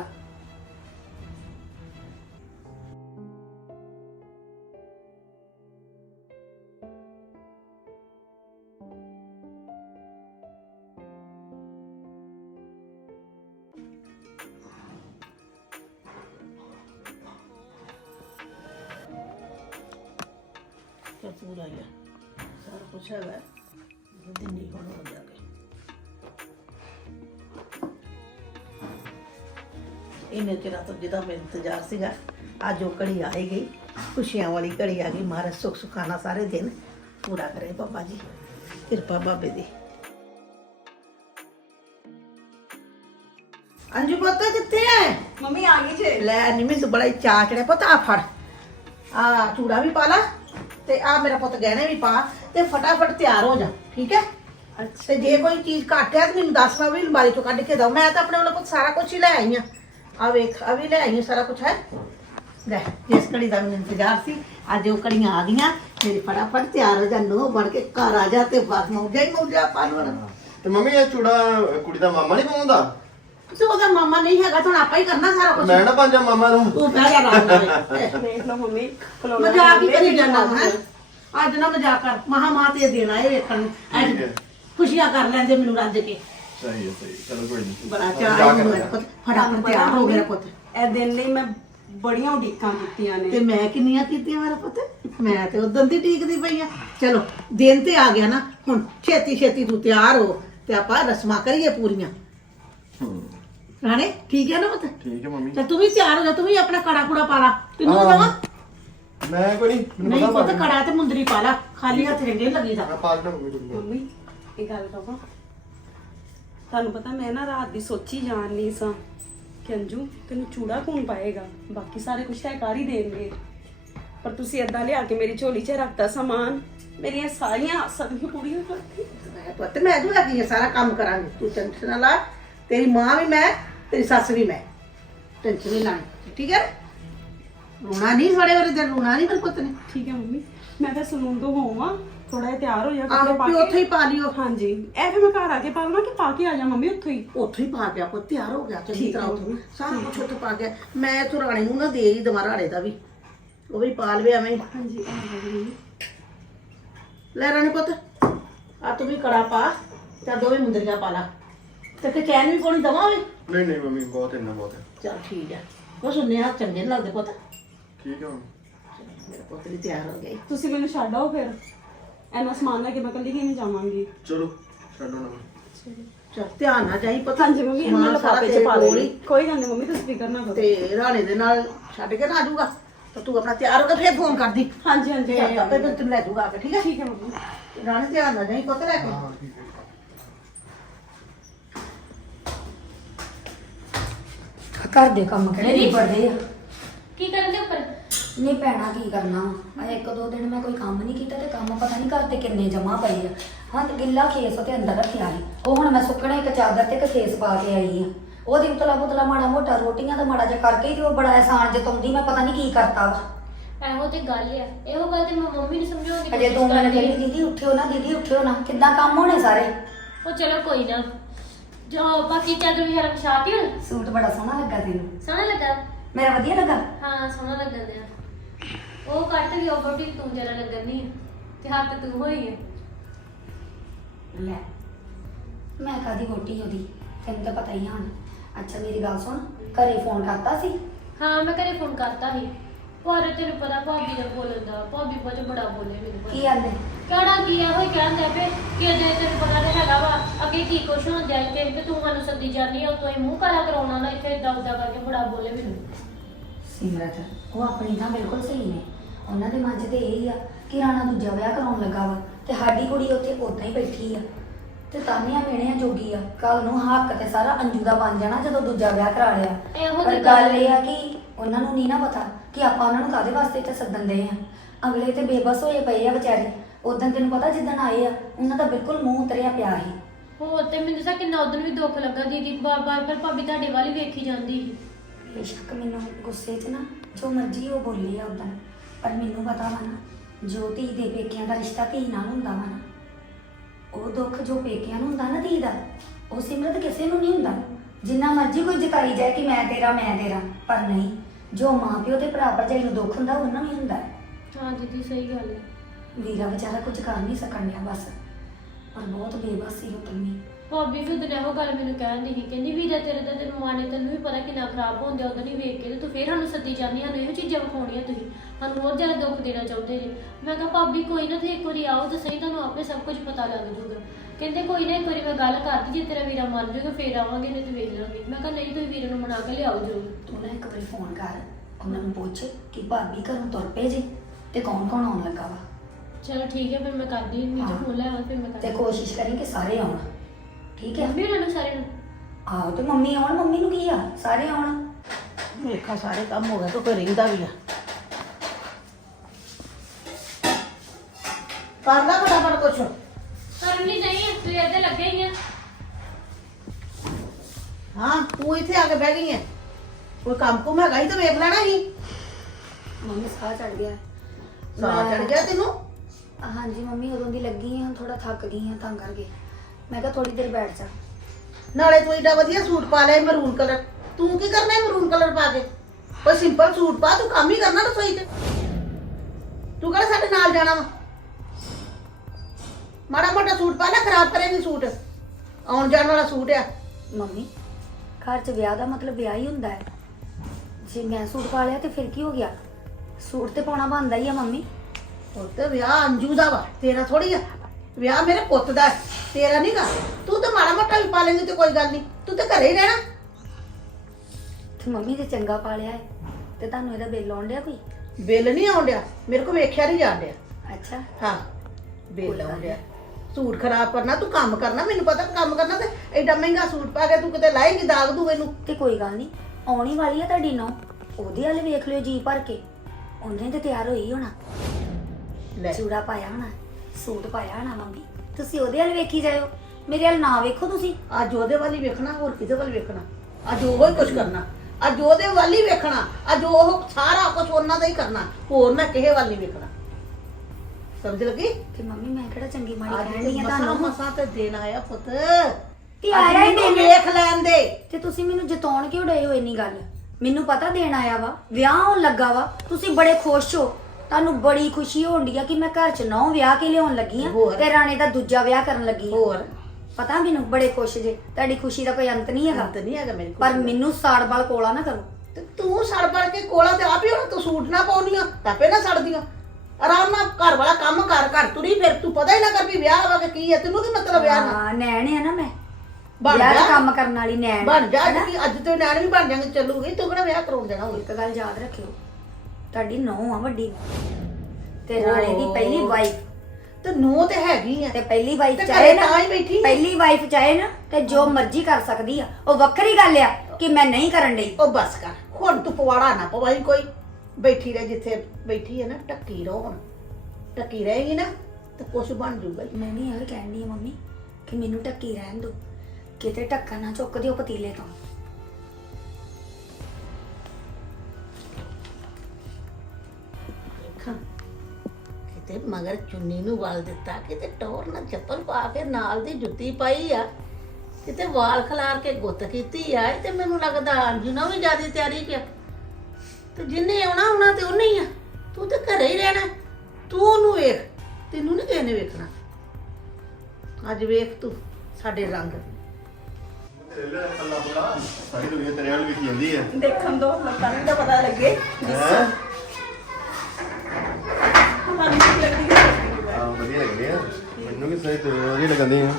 Speaker 4: ਤਾਂ ਪੂਰਾ ਹੀ ਆ ਸਾਰਾ ਕੁਛ ਹੈਗਾ ਦਿੰਦੀ ਹੁਣ ਹੋ ਜਾ ਕੇ ਇਹਨੇ ਚਿਰਾਂ ਤੋਂ ਜਿਹਦਾ ਮੈਂ ਇੰਤਜ਼ਾਰ ਸੀਗਾ ਅੱਜ ਉਹ ਘੜੀ ਆ ਹੀ ਗਈ। ਖੁਸ਼ੀਆਂ ਵਾਲੀ ਘੜੀ ਆ ਗਈ। ਮਹਾਰਾਜ ਸੁੱਖ ਸੁਖਾਨਾ ਸਾਰੇ ਦਿਨ ਪੂਰਾ ਕਰੇ ਬਾਬਾ ਜੀ, ਕਿਰਪਾ ਬਾਬੇ ਦੀ। ਅੰਜੂ ਪੁੱਤ ਕਿੱਥੇ ਐ?
Speaker 1: ਮੰਮੀ ਆ ਗਈ ਜੇ।
Speaker 4: ਲੈ ਨੀ ਮੈਨੂੰ ਬੜਾ ਹੀ ਚਾਅ ਚੜਿਆ ਪੁੱਤ। ਆ ਫੜ ਆ ਚੂੜਾ ਵੀ ਪਾ ਲਾ ਤੇ ਆ ਮੇਰਾ ਪੁੱਤ ਗਹਿਣੇ ਵੀ ਪਾ ਤੇ ਫਟਾਫਟ ਤਿਆਰ ਹੋ ਜਾ, ਠੀਕ ਹੈ?
Speaker 1: ਅੱਛਾ
Speaker 4: ਤੇ ਜੇ ਕੋਈ ਚੀਜ਼ ਘੱਟ ਹੈ ਤੇ ਮੈਨੂੰ ਦੱਸ, ਮੈਂ ਵੀ ਅਲਮਾਰੀ ਚੋਂ ਕੱਢ ਕੇ ਦਊ। ਮੈਂ ਤਾਂ ਆਪਣੇ ਵੱਲੋਂ ਪੁੱਤ ਸਾਰਾ ਕੁਝ ਹੀ ਲੈ ਆਈ ਆ। ਆ ਵੇਖ ਆ ਵੀ ਲੈ ਆਈ ਆ, ਸਾਰਾ ਕੁਝ ਹੈ। ਲੈ ਜਿਸ ਘੜੀ ਦਾ ਮੈਨੂੰ ਇੰਤਜ਼ਾਰ ਸੀ ਅੱਜ ਉਹ ਘੜੀਆਂ ਆ ਗਈਆਂ। ਮੇਰੀ ਫਟਾਫਟ ਤਿਆਰ ਹੋ ਜਾ, ਨੋ ਬਣ ਕੇ ਘਰ ਆ ਜਾ ਤੇ ਬਸ ਮੌਜਾ ਹੀ ਮੌਜਾ ਪਾਲਣ।
Speaker 2: ਤੇ ਮੰਮੀ ਇਹ ਚੂੜਾ ਕੁੜੀ ਦਾ ਮਾਮਾ ਨਹੀਂ ਪਾਉਂਦਾ?
Speaker 4: ਤੇ ਉਹਦਾ ਮਾਮਾ ਨਹੀਂ ਹੈਗਾ ਤਾਂ ਹੁਣ ਆਪਾਂ ਹੀ ਕਰਨਾ ਸਾਰਾ ਕੁਝ।
Speaker 2: ਮੈਂ ਨਾ ਪੰਜਾ ਮਾਮਾ ਨੂੰ।
Speaker 4: ਤੂੰ ਬਹਿ ਜਾ ਆਰਾਮ ਨਾਲ।
Speaker 1: ਦੇਖ ਲਓ ਮੰਮੀ ਖਲੋਣਾ
Speaker 4: ਮਜ਼ਾਕ ਹੀ ਕਰੀ ਜਾਂਦਾ ਹੈ। ਅੱਜ ਨਾ ਮਜ਼ਾਕ ਕਰ, ਮਹਾ ਮਾਂ ਤੇ ਦੇਣਾ ਇਹ ਵੇਖਣ ਨੂੰ। ਅੱਜ
Speaker 2: ਠੀਕ ਹੈ।
Speaker 4: ਖੁਸ਼ੀਆਂ ਕਰ ਲੈਂਦੇ ਮੈਨੂੰ ਰੱਜ ਕੇ।
Speaker 2: ਸਹੀ ਹੈ ਸਹੀ, ਚਲੋ ਕੋਈ ਨਹੀਂ।
Speaker 4: ਬੜਾ
Speaker 2: ਜਾ
Speaker 4: ਚਾਹ
Speaker 2: ਕੇ
Speaker 4: ਮੇਰਾ ਪੁੱਤ। ਫਟਾਫਟ ਤਿਆਰ ਹੋ ਮੇਰਾ ਪੁੱਤ।
Speaker 1: ਇਹ ਦਿਨ ਲਈ ਮੈਂ ਬੜੀਆਂ ਉਡੀਕਾਂ ਕੀਤੀਆਂ
Speaker 4: ਤੇ
Speaker 1: ਨੇ।
Speaker 4: ਮੈਂ ਕਿੰਨੀਆਂ ਕੀਤੀਆਂ ਮੇਰਾ ਪੁੱਤ। ਮੈਂ ਤੇ ਉਦੋਂ ਦੀ ਢੀਕਦੀ ਪਈ ਆ। ਚਲੋ ਦਿਨ ਤੇ ਆ ਗਿਆ ਨਾ, ਹੁਣ ਛੇਤੀ ਛੇਤੀ ਤੂੰ ਤਿਆਰ ਹੋ ਤੇ ਆਪਾਂ ਰਸਮਾਂ ਕਰੀਏ ਪੂਰੀਆਂ।
Speaker 2: ਹੂੰ
Speaker 4: ਰਾਣੇ ਠੀਕ ਹੈ ਨਾ ਪੁੱਤ?
Speaker 2: ਠੀਕ ਹੈ ਮੰਮੀ।
Speaker 4: ਤੇ ਤੂੰ ਵੀ ਤਿਆਰ ਹੋ ਜਾ, ਤੂੰ ਵੀ ਆਪਣਾ ਕੜਾ ਕੁੜਾ ਪਾ ਲਾ। ਤੈਨੂੰ
Speaker 2: ਹਾਂ।
Speaker 4: ਦਵਾਂ?
Speaker 2: ਮੈਂ ਕੋਈ ਨਹੀਂ, ਮੈਨੂੰ
Speaker 4: ਨਹੀਂ
Speaker 2: ਪਤਾ
Speaker 4: ਪੁੱਤ, ਕੜਾ ਤੇ ਮੁੰਦਰੀ ਪਾ ਲਾ, ਖਾਲੀ ਹੱਥ ਰੰਗੇ ਲੱਗੀਦਾ।
Speaker 2: ਮੈਂ ਪਾ ਲੈਣਾ ਮੰਮੀ ਕੋਈ ਗੱਲ।
Speaker 1: ਮੰਮੀ ਇਹ ਗੱਲ ਕਹਾਂ, ਤੁਹਾਨੂੰ ਪਤਾ ਮੈਂ ਨਾ ਰਾਤ ਦੀ ਸੋਚੀ ਜਾਣ ਨਹੀਂ ਸਾਂ ਕਿ ਅੰਜੂ ਤੈਨੂੰ ਚੂੜਾ ਕੌਣ ਪਾਏਗਾ, ਬਾਕੀ ਸਾਰੇ ਕੁਛ ਤਾਂ ਇਹ ਕਰ ਹੀ ਦੇਣਗੇ, ਪਰ ਤੁਸੀਂ ਏਦਾਂ ਲਿਆ ਕੇ ਮੇਰੀ ਝੋਲੀ 'ਚ ਰੱਖਤਾ ਸਮਾਨ, ਮੇਰੀਆਂ ਸਾਰੀਆਂ ਆਸਾਂ ਨੂੰ ਪੂਰੀਆਂ ਕਰਤੀ।
Speaker 4: ਮੈਂ ਪੁੱਤ ਮੈਂ ਤੂੰ ਲੱਗੀ ਆ, ਸਾਰਾ ਕੰਮ ਕਰਾਂਗੇ, ਤੂੰ ਟੈਨਸ਼ਨ ਨਾ ਲਾ। ਤੇਰੀ ਮਾਂ ਵੀ ਮੈਂ, ਤੇਰੀ ਸੱਸ ਵੀ ਮੈਂ, ਟੈਨਸ਼ਨ ਨਹੀਂ ਲਾਣੀ, ਠੀਕ ਹੈ? ਰੋਣਾ ਨਹੀਂ, ਸਾਡੇ ਵਾਲੇ ਦਿਨ ਰੋਣਾ ਨਹੀਂ ਮੇਰੇ ਪੁੱਤ ਨੇ।
Speaker 1: ਠੀਕ ਹੈ ਮੰਮੀ, ਮੈਂ ਤਾਂ ਸਲੂਨ ਤੋਂ ਹੋਵਾਂ, ਥੋੜਾ ਜਿਹਾ ਤਿਆਰ ਹੋ ਜਾ,
Speaker 4: ਆਹੋ
Speaker 1: ਕੱਪੜੇ ਪਾ
Speaker 4: ਵੀ
Speaker 1: ਕੇ।
Speaker 4: ਉੱਥੇ ਹੀ ਪਾ ਲਿਓ।
Speaker 1: ਹਾਂਜੀ, ਇਹ ਫਿਰ ਮੈਂ ਘਰ ਆ ਕੇ ਪਾ ਲਵਾਂ ਕਿ ਪਾ ਕੇ ਆ ਜਾ ਮੰਮੀ ਉੱਥੋਂ ਹੀ?
Speaker 4: ਉੱਥੇ ਹੀ ਪਾ ਗਿਆ ਪੁੱਤ, ਤਿਆਰ ਹੋ ਗਿਆ ਚੰਗੀ
Speaker 1: ਠੀਕ
Speaker 4: ਤਰ੍ਹਾਂ
Speaker 1: ਹੈ।
Speaker 4: ਉੱਥੇ ਸਾਰਾ ਕੁਝ ਉੱਥੇ ਪਾ ਗਿਆ। ਮੈਂ ਤੂੰ ਰਾਣੀ ਨੂੰ ਨਾ ਦੇ ਹੀ ਦਵਾਂ, ਰਾਣੇ ਦਾ ਵੀ ਉਹ ਵੀ ਪਾ ਲਵੇ ਐਵੇਂ।
Speaker 1: ਹਾਂਜੀ ਆ ਜਾ ਮੰਮੀ।
Speaker 4: ਲੈ ਰਾਣੀ ਪੁੱਤ ਆ ਤੂੰ ਵੀ ਕੜਾ ਪਾ ਤੇ ਦੋਵੇਂ ਮੁੰਦਰੀਆਂ ਪਾ ਲਾ ਤੇ ਕਿ ਚੈਨ ਵੀ ਪਾਉਣੀ ਦਵਾਂ ਵੀ।
Speaker 2: ਨਹੀਂ ਨਹੀਂ ਮੰਮੀ, ਬਹੁਤ ਇੰਨਾ ਬਹੁਤ ਹੈ।
Speaker 4: ਚਲ ਠੀਕ ਹੈ। ਉਹ ਸੁਣਨੇ ਆ ਚੰਗੇ ਨੀ ਲੱਗਦੇ ਪੁੱਤ।
Speaker 2: ਠੀਕ ਹੈ ਮੰਮੀ।
Speaker 4: ਮੇਰਾ ਪੁੱਤ ਵੀ ਤਿਆਰ ਹੋ ਗਿਆ।
Speaker 1: ਤੁਸੀਂ ਮੈਨੂੰ ਛੱਡ ਆਓ ਫਿਰ, ਇੰਨਾ ਸਮਾਨ ਲੈ ਕੇ ਮੈਂ ਕੱਲੀ ਕਿਵੇਂ ਜਾਵਾਂਗੀ?
Speaker 2: ਚਲੋ ਛੱਡੋ ਨਾ।
Speaker 4: ਚਲ ਧਿਆਨ ਨਾਲ ਜਾਈ ਪੁੱਤ।
Speaker 1: ਹਾਂਜੀ ਮੰਮੀ, ਇਹਨਾਂ
Speaker 4: ਸਮਾਨ
Speaker 1: ਲਿਫਾਫੇ 'ਚ
Speaker 4: ਤੇਰੇ
Speaker 1: ਪਾ
Speaker 4: ਕੋਲ
Speaker 1: ਲਈ।
Speaker 4: ਹੀ।
Speaker 1: ਕੋਈ ਗੱਲ ਨਹੀਂ ਮੰਮੀ, ਤੁਸੀਂ ਫਿਕਰ ਨਾ ਕਰੋ।
Speaker 4: ਤੇ ਰਾਣੇ ਦੇ ਨਾਲ ਛੱਡ ਕੇ ਨਾ ਆ ਜਾਊਗਾ ਤਾਂ ਤੂੰ ਆਪਣਾ ਤਿਆਰ ਹੋ ਕੇ ਫੇਰ ਫੋਨ ਕਰਦੀ
Speaker 1: ਹਾਂਜੀ ਹਾਂਜੀ
Speaker 4: ਤੇ
Speaker 1: ਕਰ ਦਾਂਗੀ।
Speaker 4: ਆਪੇ ਫਿਰ ਤੈਨੂੰ ਲੈ ਜਾਊਗਾ ਆ ਕੇ, ਠੀਕ ਹੈ?
Speaker 1: ਠੀਕ ਹੈ ਮੰਮੀ।
Speaker 4: ਰਾਣੇ ਧਿਆਨ ਨਾਲ ਜਾਈ ਪੁੱਤ ਲੈ ਕੇ।
Speaker 2: ਹਾਂ ਠੀਕ ਹੈ।
Speaker 3: ਘਰ ਦੇ ਕੰਮ ਕਿਹੜੇ ਨਹੀਂ ਪੜਦੇ ਆ।
Speaker 5: ਕੀ ਕਰਨ ਦੇ ਉੱਪਰ?
Speaker 3: ਨਹੀਂ ਪੈਣਾ ਕੀ ਕਰਨਾ ਆ, ਇੱਕ ਦੋ ਦਿਨ ਮੈਂ ਕੋਈ ਕੰਮ ਨਹੀਂ ਕੀਤਾ ਤੇ ਕੰਮ ਪਤਾ ਨਹੀਂ ਘਰ ਤੇ ਕਿੰਨੇ ਜਮਾ ਪਏ ਆ। ਹਾਂ ਤੇ ਗਿੱਲਾ ਖੇਸ ਤੇ ਅੰਦਰ ਰੱਖਿਆ ਸੀ, ਉਹ ਹੁਣ ਮੈਂ ਸੁੱਕਣਾ ਇੱਕ ਚਾਦਰ ਤੇ ਇੱਕ ਖੇਸ ਪਾ ਕੇ ਆਈ ਆ। ਉਹਦੀ ਉਤਲਾ ਪੁਤਲਾ ਮਾੜਾ ਮੋਟਾ ਰੋਟੀਆਂ ਦਾ ਮਾੜਾ ਜਿਹਾ ਕਰਕੇ ਹੀ ਤੇ ਉਹ ਬੜਾ ਆਸਾਨ ਜਤਾਉਂਦੀ, ਮੈਂ ਪਤਾ ਨਹੀਂ ਕੀ ਕਰਤਾ ਵਾ।
Speaker 5: ਇਹੋ ਤੇ ਗੱਲ ਆ, ਇਹੋ ਗੱਲ ਤੇ ਮੈਂ ਮੰਮੀ ਨੂੰ ਸਮਝਾਉਂਦੀ
Speaker 3: ਅਜੇ ਦੋ ਮਿੰਟ ਕਹਿੰਦੀ ਦੀਦੀ ਉੱਠਿਓ ਨਾ, ਦੀਦੀ ਉੱਠਿਓ ਨਾ, ਕਿੱਦਾਂ ਕੰਮ ਹੋਣੇ ਸਾਰੇ।
Speaker 5: ਉਹ ਚਲੋ ਕੋਈ ਨਾ, ਜੋ ਬਾਕੀ ਚਾਦਰ ਵਗੈਰਾ ਵਿਛਾਤੀ ਹੁਣ।
Speaker 3: ਸੂਟ ਬੜਾ ਸੋਹਣਾ ਲੱਗਾ ਤੈਨੂੰ,
Speaker 5: ਸੋਹਣਾ ਲੱਗਾ?
Speaker 3: ਮੇਰਾ ਵਧੀਆ ਲੱਗਾ।
Speaker 5: ਹਾਂ ਸੋਹਣਾ ਲੱਗਣ ਦਿਆ। ਉਹ ਕੱਟ ਗਈ ਉਹ ਬੋਟੀ ਤੂੰ ਜਰਾ ਲੱਗਣ ਨਹੀਂ ਤੇ ਹੱਥ ਤੂੰ ਹੋਈ ਹੈ।
Speaker 3: ਲੈ ਮੈਂ ਕਾਦੀ ਵੋਟੀ ਉਹਦੀ, ਤੈਨੂੰ ਤਾਂ ਪਤਾ ਹੀ ਆ ਹੁਣ। ਅੱਛਾ ਮੇਰੀ ਗੱਲ ਸੁਣ, ਘਰੇ ਫੋਨ ਕਰਤਾ ਸੀ?
Speaker 5: ਹਾਂ ਮੈਂ ਘਰੇ ਫੋਨ ਕਰਤਾ ਸੀ, ਪਰ ਤੈਨੂੰ ਪਤਾ ਭਾਬੀ ਦਾ ਬੋਲਣ ਦਾ, ਭਾਬੀ ਬਹੁਤ ਬੜਾ ਬੋਲੇ ਮੈਨੂੰ।
Speaker 3: ਕੀ ਆਂਦੇ?
Speaker 5: ਕਹਿਣਾ ਕੀ ਆ, ਹੋਈ ਕਹਿੰਦਾ ਪਏ ਕਿ ਜੇ ਤੈਨੂੰ ਪਤਾ ਤਾਂ ਹੈਗਾ ਵਾ ਅੱਗੇ ਕੀ ਕੁਛ ਹੋਣ ਜਾਏ ਤੇ ਵੀ ਤੂੰ ਸਾਨੂੰ ਸੱਦੀ ਜਾਂਦੀ ਆ, ਉਤੋਂ ਹੀ ਮੂੰਹ ਕਾਲਾ ਕਰਾਉਣਾ ਨਾ, ਇੱਥੇ ਏਦਾਂ ਉਦਾਂ ਕਰਕੇ ਬੜਾ ਬੋਲੇ ਮੈਨੂੰ।
Speaker 3: ਸਿਮਰਤ ਉਹ ਆਪਣੀ ਤਾਂ ਬਿਲਕੁਲ ਸਹੀ ਨੇ, ਉਹਨਾਂ ਦੇ ਮਨ 'ਚ ਤੇ ਇਹ ਹੀ ਆ ਕਿ ਰਾਣਾ ਦੂਜਾ ਵਿਆਹ ਕਰਾਉਣ ਲੱਗਾ ਵਾ ਤੇ ਸਾਡੀ ਕੁੜੀ ਉੱਥੇ ਉਦਾਂ ਹੀ ਬੈਠੀ ਆ ਤੇ ਤਾਨੀਆਂ ਮੇਣਿਆਂ ਜੋਗੀ ਆ। ਕੱਲ ਨੂੰ ਹੱਕ ਤੇ ਸਾਰਾ ਅੰਜੂ ਦਾ ਬਣ ਜਾਣਾ ਜਦੋਂ ਦੂਜਾ ਵਿਆਹ ਕਰਾ ਲਿਆ।
Speaker 5: ਇਹੋ
Speaker 3: ਪਰ
Speaker 5: ਜਿਹੀ
Speaker 3: ਗੱਲ ਇਹ ਆ ਕਿ ਉਹਨਾਂ ਨੂੰ ਨਹੀਂ ਨਾ ਪਤਾ ਕਿ ਆਪਾਂ ਉਹਨਾਂ ਨੂੰ ਕਾਹਦੇ ਵਾਸਤੇ ਇੱਥੇ ਸੱਦਣ ਦੇ ਆ। ਅਗਲੇ ਤੇ ਬੇਬਸ ਹੋਏ ਪਏ ਆ ਵਿਚਾਰੇ। ਉਦੋਂ ਤੈਨੂੰ ਪਤਾ ਜਿੱਦਣ ਆਏ ਆ ਉਹਨਾਂ ਦਾ ਬਿਲਕੁਲ ਮੂੰਹ ਉਤਰਿਆ ਪਿਆ ਸੀ
Speaker 5: ਹੋਰ ਤੇ ਮੈਨੂੰ ਤਾਂ ਕਿੰਨਾ ਉਦੋਂ ਵੀ ਦੁੱਖ ਲੱਗਾ ਦੀਦੀ ਬਾਰ-ਬਾਰ ਫਿਰ ਭਾਬੀ ਤੁਹਾਡੇ ਵੱਲ ਹੀ ਵੇਖੀ ਜਾਂਦੀ ਸੀ।
Speaker 3: ਬੇਸ਼ੱਕ ਮੈਨੂੰ ਗੁੱਸੇ 'ਚ ਨਾ ਜੋ ਮਰਜ਼ੀ ਉਹ ਬੋਲੀ ਆ ਉਦੋਂ, ਪਰ ਮੈਨੂੰ ਪਤਾ ਵਾ ਨਾ ਜੋ ਧੀ ਦੇ ਪੇਕਿਆਂ ਦਾ ਰਿਸ਼ਤਾ ਧੀ ਨਾਲ ਹੁੰਦਾ ਵਾ ਨਾ, ਉਹ ਦੁੱਖ ਜੋ ਪੇਕਿਆਂ ਨੂੰ ਹੁੰਦਾ ਨਾ ਧੀ ਦਾ, ਉਹ ਸਿਮਰਤ ਕਿਸੇ ਨੂੰ ਨਹੀਂ ਹੁੰਦਾ। ਜਿੰਨਾ ਮਰਜ਼ੀ ਕੋਈ ਜਤਾਈ ਜਾਏ ਕਿ ਮੈਂ ਤੇਰਾ ਮੈਂ ਤੇਰਾ, ਪਰ ਨਹੀਂ, ਜੋ ਮਾਂ ਪਿਓ ਤੇ ਭਰਾ ਭਰਜਾਈ ਨੂੰ ਦੁੱਖ ਹੁੰਦਾ ਉਹਨਾਂ ਨੂੰ ਹੀ ਹੁੰਦਾ।
Speaker 5: ਹਾਂ ਦੀਦੀ ਸਹੀ ਗੱਲ ਹੈ।
Speaker 3: ਵੀਰਾ ਵਿਚਾਰਾ ਕੁਝ ਕਰ ਨਹੀਂ ਸਕਣ ਡਿਆ ਬਸ, ਪਰ ਬਹੁਤ ਬੇਬਸ ਸੀ ਉਹ ਤੰਮੀ।
Speaker 5: ਭਾਬੀ ਵੀ ਉਦੋਂ ਇਹੋ ਗੱਲ ਮੈਨੂੰ ਕਹਿੰਦੀ ਸੀ, ਕਹਿੰਦੀ ਵੀਰਾ ਤੇਰੇ ਦਾ ਤੈਨੂੰ ਮਾਂ ਨੇ ਤੈਨੂੰ ਵੀ ਪਤਾ ਕਿੰਨਾ ਖਰਾਬ ਹੁੰਦੇ ਉਦੋਂ ਨਹੀਂ ਵੇਖ ਕੇ ਤੇ ਤੂੰ ਫੇਰ ਸਾਨੂੰ ਸੱਦੀ ਜਾਂਦੀ, ਸਾਨੂੰ ਇਹੋ ਚੀਜ਼ਾਂ ਵਿਖਾਉਣੀਆਂ, ਤੁਸੀਂ ਸਾਨੂੰ ਹੋਰ ਜ਼ਿਆਦਾ ਦੁੱਖ ਦੇਣਾ ਚਾਹੁੰਦੇ ਜੇ। ਮੈਂ ਕਿਹਾ ਭਾਬੀ ਕੋਈ ਨਾ, ਤੁਸੀਂ ਇੱਕ ਵਾਰੀ ਆਓ ਤਾਂ ਸਹੀ, ਤੁਹਾਨੂੰ ਆਪੇ ਸਭ ਕੁਝ ਪਤਾ ਲੱਗ ਜੂਗਾ। ਕਹਿੰਦੇ ਕੋਈ ਨਾ, ਇੱਕ ਵਾਰੀ ਮੈਂ ਗੱਲ ਕਰਦੀ, ਜੇ ਤੇਰਾ ਵੀਰਾ ਮੰਨ ਜਾਊਗਾ ਫੇਰ ਆਵਾਂਗੇ, ਨਹੀਂ ਤੇ ਵੇਖ ਲਾਂਗੇ। ਮੈਂ ਕਿਹਾ ਨਹੀਂ, ਤੁਸੀਂ ਵੀਰੇ ਨੂੰ ਮਨਾ ਕੇ ਲਿਆਓ ਜ਼ਰੂਰ।
Speaker 3: ਤੂੰ ਨਾ ਇੱਕ ਵਾਰੀ ਫੋਨ ਕਰ, ਉਹਨਾਂ ਨੂੰ ਪੁੱਛ ਕਿ ਭਾਬੀ ਘਰੋਂ ਤੁਰ ਪਏ ਜੇ ਤੇ ਕੌਣ ਕੌਣ ਆਉਣ ਲੱਗਾ ਵਾ।
Speaker 5: ਚਲੋ ਠੀਕ ਹੈ, ਫਿਰ ਮੈਂ ਕਰਦੀ ਨਹੀਂ
Speaker 3: ਹਾਂ।
Speaker 5: ਫੋਨ ਲੈ ਆਵਾਂ, ਫਿਰ ਮੈਂ
Speaker 3: ਤੇ
Speaker 5: ਕਰਦੀ।
Speaker 3: ਕੋਸ਼ਿਸ਼ ਕਰੀ ਕਿ ਸਾਰੇ ਆਉਣ, ਠੀਕ ਹੈ?
Speaker 5: ਮੰਮੀ ਉਹਨਾਂ ਨੂੰ ਸਾਰੇ ਨੂੰ
Speaker 3: ਆਹੋ ਤੇ ਮੰਮੀ ਆਉਣ, ਮੰਮੀ ਨੂੰ ਕੀ ਆ, ਸਾਰੇ ਆਉਣ।
Speaker 4: ਵੇਖਾ ਸਾਰੇ ਕੰਮ ਹੋ ਗਏ ਤਾਂ ਕੋਈ ਰਹਿੰਦਾ ਵੀ ਆ। ਕਰ ਲਾ ਫਟਾਫਟ ਕੁਛ।
Speaker 5: ਕਰਨ ਲਈ ਨਹੀਂ, ਤੁਸੀਂ ਅੱਧੇ ਲੱਗੇ ਹੀ ਆ।
Speaker 4: ਹਾਂ ਤੂੰ ਇੱਥੇ ਆ ਕੇ ਬਹਿ ਗਈ ਹੈ, ਕੋਈ ਕੰਮ ਕੁਮ ਹੈਗਾ ਹੀ ਤਾਂ ਵੇਖ ਲੈਣਾ ਸੀ।
Speaker 3: ਮੰਮੀ ਸਾਹ ਚੜ ਗਿਆ।
Speaker 4: ਸਾਹ
Speaker 3: ਮੈਂ-
Speaker 4: ਚੜ ਗਿਆ ਤੈਨੂੰ?
Speaker 3: ਹਾਂਜੀ ਮੰਮੀ, ਉਦੋਂ ਦੀ ਲੱਗੀ ਆ, ਥੋੜਾ ਥੱਕ ਗਈ ਆ ਤਾਂ ਕਰਕੇ ਮੈਂ ਕਿਹਾ ਥੋੜੀ ਦੇਰ ਬੈਠ ਜਾ।
Speaker 4: ਨਾਲੇ ਤੂੰ ਏਡਾ ਵਧੀਆ ਸੂਟ ਪਾ ਲਿਆ ਮਰੂਨ ਕਲਰ, ਤੂੰ ਕੀ ਕਰਨਾ ਹੈ ਮਰੂਨ ਕਲਰ ਪਾ ਕੇ? ਕੋਈ ਸਿੰਪਲ ਸੂਟ ਪਾ, ਤੂੰ ਕੰਮ ਹੀ ਕਰਨਾ ਰਸੋਈ 'ਚ। ਤੂੰ ਕਿਹੜਾ ਸਾਡੇ ਨਾਲ ਜਾਣਾ ਵਾ? ਮਾੜਾ ਮੋਟਾ ਸੂਟ ਪਾ ਲੈ, ਖਰਾਬ ਕਰੇਂਗੀ ਸੂਟ, ਆਉਣ ਜਾਣ ਵਾਲਾ ਸੂਟ ਆ।
Speaker 3: ਮੰਮੀ ਘਰ 'ਚ ਵਿਆਹ ਦਾ ਮਤਲਬ ਵਿਆਹ ਹੀ ਹੁੰਦਾ ਹੈ, ਜੇ ਮੈਂ ਸੂਟ ਪਾ ਲਿਆ ਤੇ ਫਿਰ ਕੀ ਹੋ ਗਿਆ, ਸੂਟ ਤੇ ਪਾਉਣਾ ਬਣਦਾ ਹੀ ਆ ਮੰਮੀ।
Speaker 4: ਉਹ ਤੇ ਵਿਆਹ ਅੰਜੂ ਦਾ ਵਾ, ਤੇਰਾ ਥੋੜੀ ਆ। ਵਿਆਹ ਮੇਰੇ ਪੁੱਤ ਦਾ ਹੈ, ਤੇਰਾ ਨੀ ਗਾ। ਤੂੰ ਤਾਂ ਮਾੜਾ ਮੋਟਾ ਵੀ ਪਾ ਲੇਂਗੀ ਤੇ ਕੋਈ ਗੱਲ ਨਹੀਂ, ਤੂੰ ਤਾਂ ਘਰੇ ਹੀ ਰਹਿਣਾ।
Speaker 3: ਤੇ ਮੰਮੀ ਜੇ ਚੰਗਾ ਪਾ ਲਿਆ ਹੈ ਤੇ ਤੁਹਾਨੂੰ ਇਹਦਾ ਬਿੱਲ ਆਉਣ ਡਿਆ ਕੋਈ?
Speaker 4: ਬਿੱਲ ਨਹੀਂ ਆਉਣ ਡਿਆ, ਮੇਰੇ ਕੋਲ ਵੇਖਿਆ ਨਹੀਂ ਜਾਣ ਡਿਆ।
Speaker 3: ਅੱਛਾ
Speaker 4: ਹਾਂ ਬਿੱਲ ਆਉਣ ਡਿਆ। ਸੂਟ ਖਰਾਬ ਕਰਨਾ, ਤੂੰ ਕੰਮ ਕਰਨਾ, ਮੈਨੂੰ ਪਤਾ ਕੰਮ ਕਰਨਾ, ਤੇ ਐਡਾ ਮਹਿੰਗਾ ਸੂਟ ਪਾ ਕੇ ਤੂੰ ਕਿਤੇ ਲਾਏਂਗੀ ਦਾਗ ਦੂ ਇਹਨੂੰ।
Speaker 3: ਤੇ ਕੋਈ ਗੱਲ ਨਹੀਂ, ਆਉਣੀ ਵਾਲੀ ਆ ਤੁਹਾਡੀ ਨੌ, ਉਹਦੇ ਵੱਲ ਵੇਖ ਲਿਓ ਜੀ ਭਰ ਕੇ, ਉਹਨੇ ਤੇ ਤਿਆਰ ਹੋਈ ਹੋਣਾ,
Speaker 4: ਲੈ
Speaker 3: ਚੂੜਾ ਪਾਇਆ ਹੋਣਾ, ਸੂਟ ਪਾਇਆ ਹੋਣਾ ਮੰਮੀ, ਤੁਸੀਂ ਉਹਦੇ ਵੱਲ ਵੇਖੀ ਜਾਇਓ, ਮੇਰੇ ਵੱਲ ਨਾ ਵੇਖੋ ਤੁਸੀਂ।
Speaker 4: ਅੱਜ ਉਹਦੇ ਵੱਲ ਹੀ ਵੇਖਣਾ, ਹੋਰ ਕਿਹਦੇ ਵੱਲ ਵੇਖਣਾ? ਅੱਜ ਉਹ ਹੀ ਕੁਝ ਕਰਨਾ, ਅੱਜ ਉਹਦੇ ਵੱਲ ਹੀ ਵੇਖਣਾ, ਅੱਜ ਉਹ ਸਾਰਾ ਕੁਝ ਉਹਨਾਂ ਦਾ ਹੀ ਕਰਨਾ, ਹੋਰ ਮੈਂ ਕਿਸੇ ਵੱਲ ਨਹੀਂ ਵੇਖਣਾ। ਸਮਝ ਲੱਗੀ?
Speaker 3: ਤੇ ਮੰਮੀ ਮੈਂ ਕਿਹੜਾ ਚੰਗੀ ਮਾੜੀ
Speaker 4: ਅੱਜ
Speaker 3: ਕਹਿਣੀ ਆ
Speaker 4: ਮਸਾਂ
Speaker 3: ਤੁਹਾਨੂੰ,
Speaker 4: ਮਸਾਂ ਤੇ ਦਿਨ ਆਇਆ ਪੁੱਤ,
Speaker 3: ਤੇ
Speaker 4: ਅੱਜ
Speaker 3: ਆਇਆ ਹੀ
Speaker 4: ਮੈਨੂੰ
Speaker 3: ਦਿਨ।
Speaker 4: ਵੇਖ ਲੈਣ ਦੇ।
Speaker 3: ਤੇ ਤੁਸੀਂ ਮੈਨੂੰ ਜਤਾਉਣ ਕਿਉਂ ਡਏ ਹੋ ਇੰਨੀ ਗੱਲ? ਮੈਨੂੰ ਪਤਾ ਦੇਣ ਆਇਆ ਵਾ, ਵਿਆਹ ਹੋਣ ਲੱਗਾ ਵਾ, ਤੁਸੀਂ ਬੜੇ ਖੁਸ਼ ਹੋ, ਤੁਹਾਨੂੰ ਬੜੀ ਖੁਸ਼ੀ ਹੋਣ ਡਈ ਆ ਕਿ ਮੈਂ ਘਰ 'ਚ ਨੌ ਵਿਆਹ ਕੇ ਲਿਆਉਣ ਲੱਗੀ ਆ
Speaker 4: ਹੋਰ।
Speaker 3: ਤੇ ਰਾਣੇ ਦਾ ਦੂਜਾ ਵਿਆਹ ਕਰਨ ਲੱਗੀ ਆ।
Speaker 4: ਹੋਰ
Speaker 3: ਪਤਾ ਮੈਨੂੰ ਬੜੇ ਖੁਸ਼ ਜੇ, ਤੁਹਾਡੀ ਖੁਸ਼ੀ ਦਾ ਕੋਈ ਅੰਤ ਨਹੀਂ ਹੈਗਾ,
Speaker 4: ਅੰਤ ਨਹੀਂ ਹੈਗਾ ਮੇਰੀ
Speaker 3: ਪਰ
Speaker 4: ਖੁਸ਼ੀ ਦਾ।
Speaker 3: ਮੈਨੂੰ ਸਾੜ ਬਲ ਕੋਲਾ ਨਾ ਕਰੋ।
Speaker 4: ਤੇ ਤੂੰ ਸੜ ਪੜ ਕੇ ਕੋਲਾ ਤੇ ਆਪ ਹੀ ਹੁਣ ਤੂੰ ਸੂਟ ਨਾ ਪਾਉਣੀਆਂ, ਤਾਪੇ ਨਾ ਸੜਦੀਆਂ। ਆਰਾਮ ਨਾਲ ਘਰ ਵਾਲਾ ਕੰਮ ਕਰ ਕਰ ਤੁਰੀ ਫਿਰ, ਤੂੰ ਪਤਾ ਹੀ ਨਾ ਕਰ ਵੀ ਵਿਆਹ ਵਾ ਕਿ ਕੀ ਹੈ, ਤੈਨੂੰ ਕੀ ਮਤਲਬ ਵਿਆਹ ਨਾਲ?
Speaker 3: ਹਾਂ ਨੈਣ ਆ ਨਾ ਮੈਂ,
Speaker 4: ਬਣ
Speaker 3: ਵਿਆਹ ਦਾ
Speaker 4: ਜਾ।
Speaker 3: ਕੰਮ ਕਰਨ ਵਾਲੀ ਨੈਣ
Speaker 4: ਬਣ ਜਾ,
Speaker 3: ਹੈਨਾ?
Speaker 4: ਅੱਜ ਅੱਜ ਤੇ ਨਿਆਣੇ ਵੀ ਬਣ ਜਾਣਗੇ, ਚੱਲੂਗੀ, ਤੂੰ ਕਿਹੜਾ ਵਿਆਹ ਕਰਾਉਣ ਜਾਣਾ ਹੋਵੇ?
Speaker 3: ਇੱਕ ਗੱਲ ਯਾਦ ਰੱਖਿਓ, ਤੁਹਾਡੀ ਨੌ ਆ ਵੱਡੀ ਤੇ ਰਾਣੇ ਦੀ ਪਹਿਲੀ ਵਾਈਫ,
Speaker 4: ਤੇ ਨੂੰ ਤੇ ਹੈਗੀ ਆ,
Speaker 3: ਤੇ ਪਹਿਲੀ ਵਾਈਫ
Speaker 4: ਤੇ
Speaker 3: ਚਾਹੇ
Speaker 4: ਘਰੇ
Speaker 3: ਨਾ
Speaker 4: ਤਾਂ ਹੀ ਬੈਠੀ ਆ।
Speaker 3: ਪਹਿਲੀ ਵਾਈਫ ਚਾਹੇ ਨਾ ਤੇ ਜੋ ਮਰਜ਼ੀ ਕਰ ਸਕਦੀ ਆ, ਉਹ ਵੱਖਰੀ ਗੱਲ ਆ ਕਿ ਮੈਂ ਨਹੀਂ ਕਰਨ ਡਈ।
Speaker 4: ਉਹ ਬਸ ਕਰ ਹੁਣ, ਤੂੰ ਪਵਾੜਾ ਨਾ ਪਵਾਈ ਕੋਈ, ਬੈਠੀ ਰਹਿ ਜਿੱਥੇ ਬੈਠੀ ਹੈ ਨਾ, ਟੱਕੀ ਰਹੋ ਹੁਣ, ਟੱਕੀ ਰਹੇਗੀ ਨਾ ਤੇ ਕੁਛ ਬਣ ਜੂਗਾ ਹੀ।
Speaker 3: ਮੈਂ ਵੀ ਇਹ ਕਹਿੰਦੀ ਆ ਮੰਮੀ ਕਿ ਮੈਨੂੰ ਟੱਕੀ ਰਹਿਣ ਦਿਓ, ਕਿਤੇ ਢੱਕਣ ਨਾ ਚੁੱਕ ਦਿਓ ਪਤੀਲੇ ਤੋਂ।
Speaker 4: ਦੇਖਾਂ ਕਿਤੇ ਮਗਰ ਚੁੰਨੀ ਨੂੰ ਵਾਲ ਦਿੱਤਾ, ਕਿਤੇ ਟੌਰ ਨਾਲ ਚੱਪਲ ਪਾ ਕੇ ਨਾਲ ਦੀ ਜੁੱਤੀ ਪਾਈ ਆ, ਕਿਤੇ ਵਾਲ ਖਲਾਰ ਕੇ ਗੁੱਤ ਕੀਤੀ ਆ। ਇਹ ਤੇ ਮੈਨੂੰ ਲੱਗਦਾ ਅੰਜੂ ਨਾਲ ਵੀ ਜ਼ਿਆਦਾ ਤਿਆਰੀ ਕਿ ਤੇ ਜਿੰਨੇ ਆਉਣਾ ਆਉਣਾ ਤੇ ਉਹਨੇ ਹੀ ਆ, ਤੂੰ ਤੇ ਘਰੇ ਹੀ ਰਹਿਣਾ, ਤੂੰ ਉਹਨੂੰ ਵੇਖ, ਤੈਨੂੰ ਨਹੀਂ ਕਿਸੇ ਨੇ ਵੇਖਣਾ। ਅੱਜ ਵੇਖ ਤੂੰ ਸਾਡੇ ਰੰਗ।
Speaker 2: ਤੇਰੇ ਲਈ ਪੱਲਾ ਬੜਾ ਸਾਰੀ ਦੁਨੀਆ ਤੇਰੇ ਵੱਲ ਵੇਖੀ ਜਾਂਦੀ ਹੈ।
Speaker 1: ਦੇਖਣ ਦੋ, ਲੋਕਾਂ ਨੂੰ ਤਾਂ ਪਤਾ ਲੱਗੇ।
Speaker 2: ਹੈਂ?
Speaker 1: ਤੁਹਾਨੂੰ ਕੀ ਲੱਗਦੀ ਹੈ?
Speaker 2: ਹਾਂ ਵਧੀਆ ਲੱਗਦੀ ਆ ਮੈਨੂੰ ਵੀ, ਸਹੀ ਤੇ ਵਧੀਆ ਲੱਗਦੀ ਆ।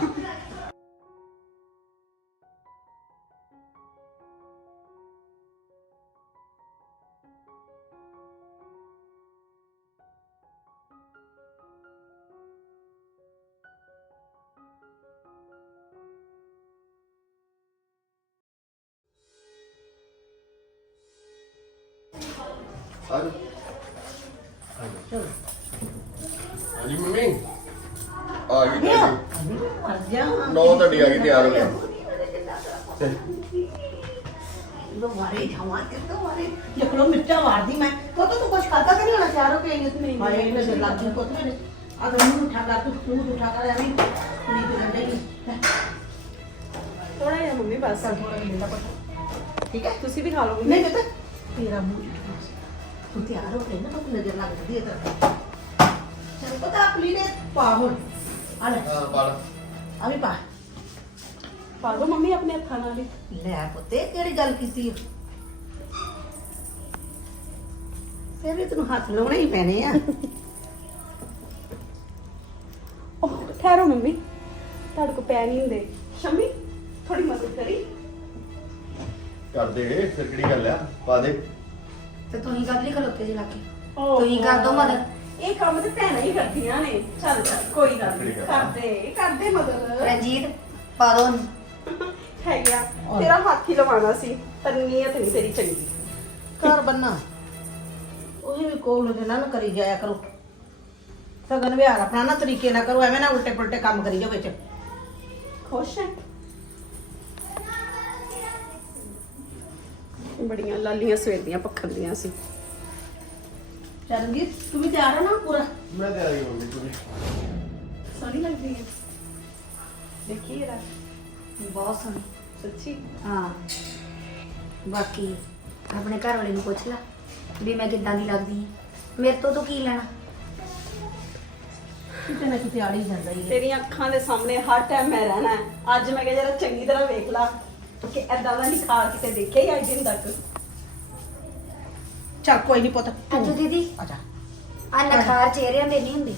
Speaker 2: ਆਜੋ ਆਜੋ। ਹਾਂਜੀ ਮੰਮੀ ਆ ਗਈ
Speaker 4: ਨਹੀਂ
Speaker 2: ਤੁਹਾਡੀ
Speaker 4: ਮਰ ਜਾ
Speaker 2: ਨੌ ਤੁਹਾਡੀ ਆ ਗਈ ਤਿਆਰ ਹੋ ਗਿਆ
Speaker 4: ਦੁਬਾਰੇ ਜਾਵਾਂ ਤੇ ਦੁਬਾਰੇ ਜਕਲੋ ਮਿਰਚਾਂ ਮਾਰਦੀ ਮੈਂ ਤੋ ਤੂੰ ਕੁਛ ਖਾਦਾ ਕਿ ਨਹੀਂ ਹੋਣਾ ਚਾਰ ਹੋ ਕੇ ਨਹੀਂ ਮਾਰੇ ਇਹਨੇ ਦੇ ਲੱਗ ਗਈ ਕੋਤ ਨੇ ਆ ਤਾਂ ਮੂੰਹ ਉਠਾ ਕਰ ਤੂੰ ਮੂੰਹ ਉਠਾ ਕਰ ਐਵੇਂ ਨਹੀਂ ਤੇ ਗੰਡੇ ਨਹੀਂ
Speaker 1: ਥੋੜਾ ਜਿਹਾ ਮੰਮੀ ਬਸ
Speaker 4: ਥੋੜਾ ਜਿਹਾ ਮਿਲਦਾ ਪਤਾ ਠੀਕ ਹੈ
Speaker 1: ਤੁਸੀਂ ਵੀ ਖਾ ਲਓ
Speaker 4: ਨਹੀਂ ਬੇਟਾ ਤੇਰਾ ਮੂੰਹ ਤੂੰ ਤਿਆਰ ਹੋ ਕੇ ਨਾ ਤੂੰ ਨਜ਼ਰ ਲੱਗਦੀ ਹੈ ਤੇਰਾ ਚਲ ਪਤਾ ਆਪਲੀ ਨੇ ਪਾ ਹੁਣ ਆ ਲੈ
Speaker 2: ਹਾਂ ਬਾਲ
Speaker 4: ਆ ਵੀ ਪਾ
Speaker 1: ਪਾ ਦੋ ਮੰਮੀ ਆਪਣੇ ਹੱਥਾਂ ਨਾਲ ਹੀ
Speaker 4: ਲੈ ਪੁੱਤੇ ਕਿਹੜੀ ਗੱਲ ਕੀਤੀ ਫਿਰ ਵੀ ਤੈਨੂੰ ਹੱਥ ਲਾਉਣੇ ਹੀ ਪੈਣੇ ਆ
Speaker 1: ਉਹ ਠਹਿਰੋ ਮੰਮੀ ਤੁਹਾਡੇ ਕੋ ਪੈ ਨਹੀਂ ਹੁੰਦੇ ਸ਼ਮੀ ਥੋੜੀ ਮਦਦ ਕਰੀ
Speaker 2: ਕਰ ਦੇ ਫਿਰ ਕਿਹੜੀ ਗੱਲ ਆ ਪਾ ਦੇ
Speaker 3: ਤੇ ਤੁਸੀਂ ਕਦ ਲਈ ਖਲੋਤੇ ਜੇ ਲਾਕੇ
Speaker 1: ਓਹ,
Speaker 3: ਤੁਸੀਂ ਕਰ ਦੋ ਮਦਦ
Speaker 1: ਇਹ ਕੰਮ ਤੇ ਭੈਣਾਂ ਹੀ ਕਰਦੀਆਂ ਨੇ ਚੱਲ ਚੱਲ ਕੋਈ ਗੱਲ ਨਹੀਂ ਕਰਦੇ ਕਰਦੇ ਮਦਦ
Speaker 3: ਰਣਜੀਤ ਪਾ ਦੋ
Speaker 1: ਹੈ ਗਿਆ ਤੇਰਾ ਹੱਥ ਹੀ ਲਵਾਉਣਾ ਸੀ ਪਰ ਨੀਅਤ ਨਹੀਂ ਤੇਰੀ ਚੰਗੀ
Speaker 4: ਘਰ ਬੰਨਾ ਉਹੀ ਵੀ ਕੋਲ ਦੇ ਨਾਲ ਕਰੀ ਜਾਇਆ ਕਰੋ ਸਗਨ ਵਿਹਾਰ ਆਪਣਾ ਨਾ ਤਰੀਕੇ ਨਾਲ ਕਰੋ ਐਵੇਂ ਨਾ ਉਲਟੇ ਪੁਲਟੇ ਕੰਮ ਕਰੀ ਜਾਓ ਵਿੱਚ
Speaker 1: ਖੁਸ਼ ਹੈ ਬੜੀਆਂ ਲਾਲੀਆਂ ਸਵੇਰ ਦੀਆਂ ਪੱਖਣ ਦੀਆਂ ਸੀ
Speaker 4: ਚਰਨਜੀਤ ਤੂੰ ਵੀ ਤਿਆਰ ਹੋ ਨਾ ਪੂਰਾ
Speaker 2: ਮੈਂ ਤਿਆਰ ਹੀ ਹੋਣੀ ਤੂੰ
Speaker 1: ਸੋਹਣੀ ਲੱਗਦੀ ਹੈ ਦੇਖੀ ਇਹਦਾ
Speaker 3: ਬਹੁਤ ਸੋਹਣੀ
Speaker 1: ਸੱਚੀ
Speaker 3: ਹਾਂ ਬਾਕੀ ਆਪਣੇ ਘਰ ਵਾਲੇ ਨੂੰ ਪੁੱਛ ਲੈ ਵੀ ਮੈਂ ਕਿੱਦਾਂ ਦੀ ਲੱਗਦੀ ਹਾਂ ਮੇਰੇ ਤੋਂ ਤੂੰ ਕੀ ਲੈਣਾ
Speaker 4: ਕਿਤੇ ਨਾ ਕਿਤੇ ਆੜੀ ਜਾਂਦਾ ਹੀ ਹੈ
Speaker 1: ਤੇਰੀਆਂ ਅੱਖਾਂ ਦੇ ਸਾਹਮਣੇ ਹਰ ਟਾਈਮ ਮੈਂ ਰਹਿਣਾ ਹੈ। ਅੱਜ ਮੈਂ ਕਿਹਾ ਜਰਾ ਚੰਗੀ ਤਰ੍ਹਾਂ ਵੇਖ ਲਾ ਕਿ ਐਦਾਂ ਦਾ ਨਿਖਾਰ ਕਿਤੇ ਦੇਖਿਆ ਹੀ ਅੱਜ ਦਿਨ ਤੱਕ
Speaker 4: ਚੱਲ ਕੋਈ ਨਹੀਂ ਪੁੱਤ
Speaker 3: ਅੱਜੋ ਦੀਦੀ
Speaker 4: ਆਜਾ
Speaker 3: ਆ ਨਖਾਰ ਚਿਹਰਿਆਂ ਦੇ ਨਹੀਂ ਹੁੰਦੇ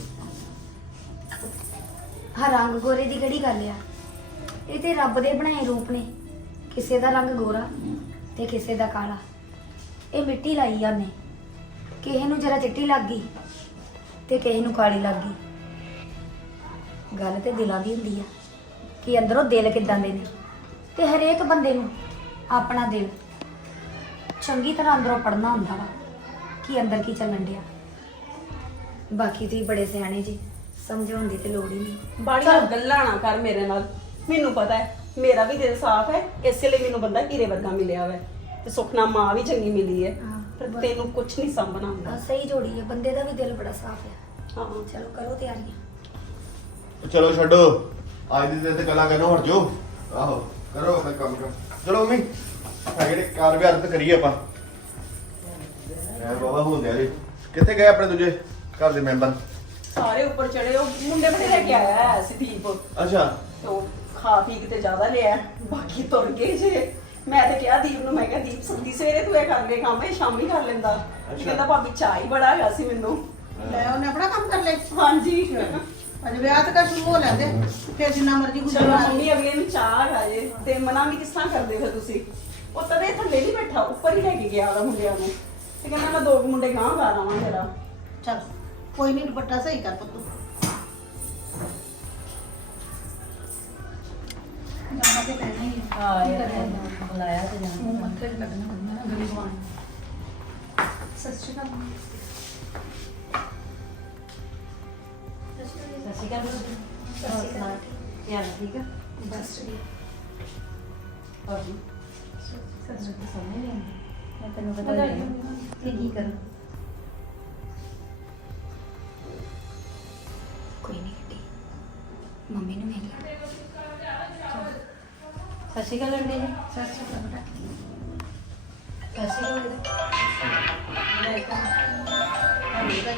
Speaker 3: ਹਾਂ ਰੰਗ ਗੋਰੇ ਦੀ ਕਿਹੜੀ ਗੱਲ ਆ ਇਹ ਤੇ ਰੱਬ ਦੇ ਬਣਾਏ ਰੂਪ ਨੇ ਕਿਸੇ ਦਾ ਰੰਗ ਗੋਰਾ ਤੇ ਕਿਸੇ ਦਾ ਕਾਲਾ ਇਹ ਮਿੱਟੀ ਲਾਈ ਆ ਉਹਨੇ ਕਿਸੇ ਨੂੰ ਜਰਾ ਚਿੱਟੀ ਲੱਗ ਗਈ ਤੇ ਕਿਸੇ ਨੂੰ ਕਾਲੀ ਲੱਗ ਗਈ ਗੱਲ ਤੇ ਦਿਲਾਂ ਦੀ ਹੁੰਦੀ ਆ ਕਿ ਅੰਦਰੋਂ ਦਿਲ ਕਿੱਦਾਂ ਦੇ ਨੇ ਤੇ ਹਰੇਕ ਬੰਦੇ ਨੂੰ ਆਪਣਾ ਦਿਲ ਚੰਗੀ ਤਰ੍ਹਾਂ ਅੰਦਰੋਂ ਪੜਨਾ ਹੁੰਦਾ ਵਾ ਕਿ ਅੰਦਰ ਕੀ ਚੱਲਣ ਡਿਆ ਬਾਕੀ ਤੁਸੀਂ ਬੜੇ ਸਿਆਣੇ ਜੀ ਸਮਝਾਉਣ ਦੀ ਤੇ ਲੋੜ ਹੀ ਨਹੀਂ
Speaker 1: ਬਾੜੀਆਂ ਗੱਲਾਂ ਨਾ ਕਰ ਮੇਰੇ ਨਾਲ ਮੈਨੂੰ ਪਤਾ ਹੈ ਮੇਰਾ ਵੀ ਦਿਲ ਸਾਫ਼ ਹੈ ਇਸੇ ਲਈ ਮੈਨੂੰ ਬੰਦਾ ਹੀਰੇ ਵਰਗਾ ਮਿਲਿਆ ਹੋਇਆ ਤੇ ਸੁਖਨਾ ਮਾਂ ਵੀ ਚੰਗੀ ਮਿਲੀ ਹੈ
Speaker 3: ਹਾਂ,
Speaker 1: ਪਰ
Speaker 3: ਬਸ।
Speaker 1: ਤੈਨੂੰ ਕੁਝ ਨਹੀਂ ਸੰਭਣਾ ਹੁੰਦਾ
Speaker 3: ਆਹ ਸਹੀ ਜੋੜੀ ਹੈ ਬੰਦੇ ਦਾ ਵੀ ਦਿਲ ਬੜਾ ਸਾਫ਼ ਹੈ
Speaker 1: ਹਾਂ
Speaker 3: ਚਲੋ ਕਰੋ ਤਿਆਰੀਆਂ
Speaker 2: ਚਲੋ ਛੱਡੋ ਅੱਜ ਦੀ ਦਿਨ ਤੇ ਗੱਲਾਂ ਕਰਨੋਂ ਹਟ ਜਾਓ ਆਹੋ ਕਰੋ ਆਪਣਾ ਕੰਮ ਕਰ ਚਲੋ ਮੰਮੀ ਹੈਗੇ ਨੇ ਕਾਰ ਵਿਹਾਰ ਤੇ ਕਰੀਏ ਆਪਾਂ ਯਾਰ ਬਾਬਾ ਹੁੰਦੇ ਆ ਜੀ ਕਿੱਥੇ ਗਏ ਆਪਣੇ ਦੂਜੇ ਘਰ ਦੇ ਮੈਂਬਰ
Speaker 1: ਸਾਰੇ ਉੱਪਰ ਚੜੇ ਉਹ ਮੁੰਡੇ ਬੜੇ ਲੈ ਕੇ ਆਇਆ ਹੈ ਸਿਦੀਪ
Speaker 2: ਅੱਛਾ
Speaker 1: ਤੇ ਉਹ ਖਾ ਪੀ ਕੇ ਤੇ ਜ਼ਿਆਦਾ ਲਿਆ ਬਾਕੀ ਤੁਰ ਗਏ ਜੇ ਮੈਂ ਤੇ ਕਿਹਾ ਦੀਪ ਨੂੰ ਮੈਂ ਕਿਹਾ ਦੀਪ ਸੱਦੀ ਸਵੇਰੇ ਤੂੰ ਇਹ ਕਰ ਲੈ ਕੰਮ ਇਹ ਸ਼ਾਮੀ ਕਰ ਲੈਂਦਾ
Speaker 2: ਅੱਛਾ।
Speaker 1: ਕਹਿੰਦਾ ਭਾਬੀ ਚਾਹ ਹੀ ਬੜਾ ਹੈਗਾ ਸੀ ਮੈਨੂੰ
Speaker 4: ਲੈ ਉਹਨੇ ਆਪਣਾ ਕੰਮ ਕਰ ਲਿਆ
Speaker 1: ਹਾਂਜੀ
Speaker 4: ਅਜੇ ਵਿਆਹ ਤੱਕ ਸ਼ੁਰੂ ਹੋ ਲੈਂਦੇ ਫਿਰ ਜਿੰਨਾ ਮਰਜ਼ੀ
Speaker 1: ਚਲੋ
Speaker 4: ਗੁਜ਼ਾਰਾ
Speaker 1: ਮੰਮੀ ਅਗਲੇ ਨੂੰ ਚਾਹ ਹੈਗਾ ਜੇ ਤੇ ਮਨਾ ਵੀ ਕਿਸ ਤਰ੍ਹਾਂ ਕਰਦੇ ਫਿਰ ਤੁਸੀਂ ਉਹ ਤਵੇ ਥੱਲੇ ਨਹੀਂ ਬੈਠਾ ਉੱਪਰ ਹੀ ਲੈ ਕੇ ਗਿਆ ਉਹਦਾ ਮੁੰਡਿਆਂ ਨੂੰ ਤੇ ਕਹਿੰਦਾ ਮੈਂ ਦੋ ਕੁ ਮੁੰਡੇ ਗਾਂਹ ਗਾ ਲਵਾਂ ਜਰਾ
Speaker 4: ਚੱਲ ਕੋਈ ਨਹੀਂ ਦੁਪੱਟਾ ਸਹੀ ਕਰ ਪੁੱਤੂ ਜਾਣਾ ਤੇ ਪੈਣਾ ਹੀ ਹਾਂ ਬੁਲਾਇਆ ਤੇ ਜਾਣਾ ਮੱਥੇ ਤੇ ਲੱਗਣਾ ਬੰਦਾ ਗਰੀਬਾਨ ਸਤਿ ਸ਼੍ਰੀ ਅਕਾਲ ਸਤਿ ਸ਼੍ਰੀ ਅਕਾਲ ਸਤਿ ਸ਼੍ਰੀ ਅਕਾਲ ਯਾਰ ਠੀਕ ਆ ਬਸ ਠੀਕ ਹੋਰ ਸਤਿ ਸ਼੍ਰੀ ਅਕਾਲ ਸਮਝ ਨਹੀਂ ਆਉਂਦੀ ਮੈਂ ਤੈਨੂੰ ਬਤਾ ਰਹੀ ਕੀ ਕਰਾਂ
Speaker 3: ਕੋਈ ਨਹੀਂ ਕਿੱਟੀ ਮੰਮੀ ਨੂੰ ਮਿਲ ਲਿਆ
Speaker 4: ਸਤਿ ਸ਼੍ਰੀ ਅਕਾਲ ਅੰਡੇ ਜੀ ਸਤਿ ਸ਼੍ਰੀ ਅਕਾਲ ਬੇਟਾ ਸਤਿ ਸ਼੍ਰੀ ਅਕਾਲ ਬੇਟਾ ਲੈ ਕਾ ਹਾਂ ਬੇਟਾ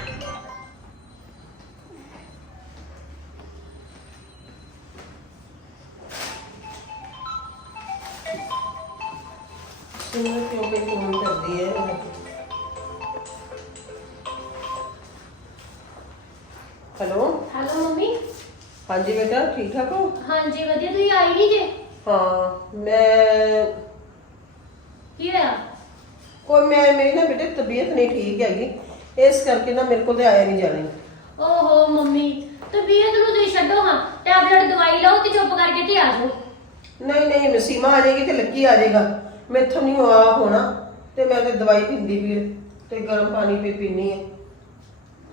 Speaker 6: सुनो क्यों पे फोन कर दिए हेलो
Speaker 5: ਹੈਲੋ ਮੰਮੀ
Speaker 6: हाँ जी बेटा ठीक ठाक हो
Speaker 5: ਹਾਂਜੀ ਵਧੀਆ ਤੁਸੀਂ ਆਈ ਨਹੀਂ ਜੇ
Speaker 6: हाँ मैं
Speaker 5: ਕੀ ਹੋਇਆ
Speaker 6: कोई मैं मेरी ना बेटे तबीयत नहीं ठीक हैगी इस करके ना मेरे को तो आया नहीं जाने
Speaker 5: ਓਹੋ ਮੰਮੀ ਤਬੀਅਤ ਨੂੰ ਤੁਸੀਂ ਛੱਡੋ ਹਾਂ ਟੈਬਲੇਟ ਦਵਾਈ ਲਓ ਤੇ ਚੁੱਪ ਕਰਕੇ ਤੇ ਆ ਜਾਓ
Speaker 6: नहीं नहीं नसीमा आ जाएगी तो लक्की आ जाएगा मैथों नहीं आ होना तो मैं तो दवाई पींदी भी ते गर्म पानी भी पीनी है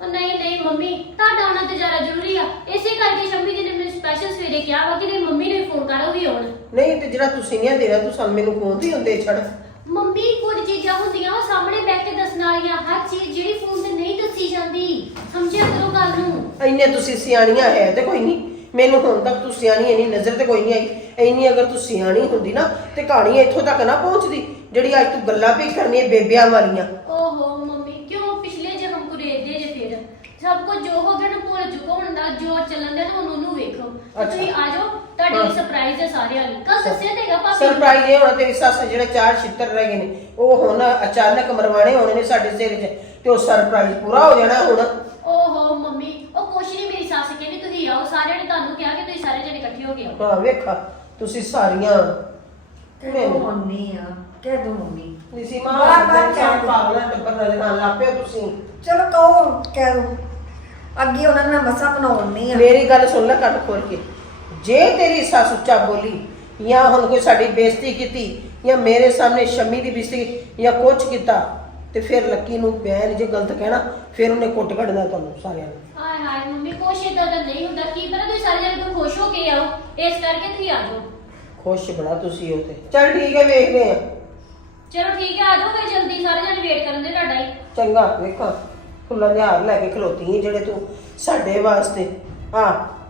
Speaker 5: ਉਹ ਨਹੀਂ ਨਹੀਂ ਮੰਮੀ, ਤੁਹਾਡਾ ਆਉਣਾ ਤੇ ਜ਼ਿਆਦਾ ਜ਼ਰੂਰੀ ਆ। ਇਸੇ ਕਰਕੇ ਸ਼ੰਮੀ ਜੀ ਨੇ ਮੈਨੂੰ ਸਪੈਸ਼ਲ ਸਵੇਰੇ ਕਿਹਾ ਵਾ ਕਿ ਤੇਰੀ ਮੰਮੀ ਨੂੰ ਫੋਨ ਕਰ, ਉਹ ਵੀ ਆਉਣ।
Speaker 6: ਨਹੀਂ ਤੇ ਜਿਹੜਾ ਤੁਸੀਂ ਨਹੀਂ ਦੇਣਾ ਤੂੰ ਸਾਨੂੰ ਮੈਨੂੰ ਫੋਨ ਤੇ ਹੁੰਦੇ ਛੱਡ।
Speaker 5: ਮੰਮੀ ਕੁਝ ਚੀਜ਼ਾਂ ਹੁੰਦੀਆਂ ਉਹ ਸਾਹਮਣੇ ਬੈਠ ਕੇ ਦੱਸਣ ਵਾਲੀਆਂ, ਹਰ ਚੀਜ਼ ਜਿਹੜੀ ਫੋਨ ਤੇ ਨਹੀਂ ਦੱਸੀ ਜਾਂਦੀ। ਸਮਝਿਆ ਕਰੋ ਗੱਲ ਨੂੰ।
Speaker 6: ਇੰਨੇ ਤੁਸੀਂ ਸਿਆਣੀਆਂ ਹੈ ਤੇ ਕੋਈ ਨਹੀਂ, ਮੈਨੂੰ ਹੁਣ ਤੱਕ ਤੂੰ ਸਿਆਣੀ ਇੰਨੀ ਨਜ਼ਰ ਤੇ ਕੋਈ ਨਹੀਂ ਆਈ। ਇੰਨੀ ਅਗਰ ਤੂੰ ਸਿਆਣੀ ਹੁੰਦੀ ਨਾ ਤੇ ਕਹਾਣੀ ਇੱਥੋਂ ਤੱਕ ਨਾ ਪਹੁੰਚਦੀ ਜਿਹੜੀ ਅੱਜ ਤੂੰ ਗੱਲਾਂ ਵੀ ਕਰਨੀਆਂ ਬੇਬਿਆਂ ਵਾਲੀਆਂ।
Speaker 5: ਓਹੋ ਮੰਮੀ, ਕਿਉਂ ਪਿਛਲੇ ਜਨਮ ਕੁ ਰੇਦੇ ਜੇ ਫਿਰ? ਸਭ ਕੁਝ ਜੋ ਹੋ ਗਿਆ ਨਾ ਭੁੱਲ ਚੁੱਕੋ। ਹੁਣ ਦਾ ਜੋ ਚੱਲਣ ਦੇ ਨਾ ਹੁਣ ਉਹਨੂੰ ਵੇਖੋ। ਤੇ ਤੁਸੀਂ ਆ ਜਾਓ, ਤੁਹਾਡੇ ਲਈ ਸਰਪ੍ਰਾਈਜ਼ ਹੈ ਸਾਰਿਆਂ ਲਈ। ਕੱਲ ਦੱਸਿਆ ਤੇਗਾ ਭਾਬੀ।
Speaker 6: ਸਰਪ੍ਰਾਈਜ਼ ਇਹ ਹੋਣਾ ਤੇਰੀ ਸੱਸ ਜਿਹੜੇ ਚਾਰ ਛਿੱਤਰ ਰਹਿ ਗਏ ਨੇ ਉਹ ਹੁਣ ਅਚਾਨਕ ਮਰਵਾਣੇ ਹੋਣੇ ਨੇ ਸਾਡੇ ਸਿਰ 'ਚ ਤੇ ਉਹ ਸਰਪ੍ਰਾਈਜ਼ ਪੂਰਾ ਹੋ ਜਾਣਾ ਹੁਣ।
Speaker 5: ਓਹੋ ਮੰਮੀ, ਉਹ ਕੁਛ ਨਹੀਂ, ਮੇਰੀ ਸੱਸ ਕਹਿੰਦੀ ਤੁਸੀਂ ਆਓ। ਸਾਰਿਆਂ ਨੇ ਤੁਹਾਨੂੰ ਕਿਹਾ ਕਿ ਤੁਸੀਂ ਸਾਰੇ ਜਣੇ ਇਕੱਠੇ ਹੋ ਕੇ ਆਓ।
Speaker 6: ਹਾਂ ਵੇਖਾ ਤੁਸੀਂ ਸਾਰੀਆਂ
Speaker 3: ਕਹਿ ਦੋ ਮੰਮੀ ਆ, ਕਹਿ ਦੋ ਮੰਮੀ।
Speaker 6: ਨਿਸੀ
Speaker 3: ਬਾਰ
Speaker 6: ਮਾਂ
Speaker 3: ਬਾਰ
Speaker 6: ਚਾਹ
Speaker 3: ਕਹਿ ਦਿਓ।
Speaker 6: ਪਾਗਲਾਂ ਟੱਬਰ ਨਜ਼ਰ ਆਉਣ ਲੱਗ ਪਿਆ ਤੁਸੀਂ।
Speaker 3: ਚਲੋ ਕਹੋ, ਕਹਿ ਦੋ। ਅੱਗੇ ਉਹਨਾਂ ਨੂੰ ਮੈਂ ਮਸਾ ਬਣਾਉਣੀ ਆ।
Speaker 6: ਮੇਰੀ ਗੱਲ ਸੁਣ ਲੈ ਕੰਨ ਖੋਲ ਕੇ। ਜੇ ਤੇਰੀ ਸੱਸ ਉੱਚਾ ਬੋਲੀ ਜਾਂ ਹੁਣ ਕੋਈ ਸਾਡੀ ਬੇਇੱਜ਼ਤੀ ਕੀਤੀ ਜਾਂ ਮੇਰੇ ਸਾਹਮਣੇ ਸ਼ੰਮੀ ਦੀ ਬੇਇੱਜ਼ਤੀ ਜਾਂ ਕੁਛ ਕੀਤਾ ਤੇ ਫਿਰ ਲੱਕੀ ਨੂੰ ਬੈਨ ਜੇ ਗਲਤ ਕਹਿਣਾ ਫਿਰ ਉਹਨੇ ਕੁੱਟ ਕੱਢਣਾ ਤੁਹਾਨੂੰ ਸਾਰਿਆਂ ਨੂੰ।
Speaker 5: ਹਾਏ ਹਾਏ ਮੰਮੀ, ਕੁਛ ਏਦਾਂ ਦਾ ਨਹੀਂ ਹੁੰਦਾ। ਕੀ ਪਤਾ ਤੁਸੀਂ ਸਾਰੇ ਜਣੇ ਤੋਂ ਖੁਸ਼ ਹੋ ਕੇ ਆਓ, ਇਸ ਕਰਕੇ ਤੁਸੀਂ ਆ ਜਾਓ।
Speaker 6: ਖੁਸ਼ ਬੜਾ ਤੁਸੀਂ ਉਹ ਤੇ। ਚੱਲ ਠੀਕ ਹੈ ਵੇਖਦੇ ਆ।
Speaker 5: ਚਲੋ ਠੀਕ ਹੈ, ਆ ਜਾਓ ਫਿਰ ਜਲਦੀ। ਸਾਰੇ ਜਣੇ ਵੇਟ ਕਰਨ ਦੇ ਤੁਹਾਡਾ ਹੀ।
Speaker 6: ਚੰਗਾ ਵੇਖਾਂ ਫੁੱਲਾਂ ਦੇ ਹਾਰ ਲੈ ਕੇ ਖਲੋਤੀ ਹੈ ਜਿਹੜੇ ਤੂੰ ਸਾਡੇ ਵਾਸਤੇ। ਹਾਂ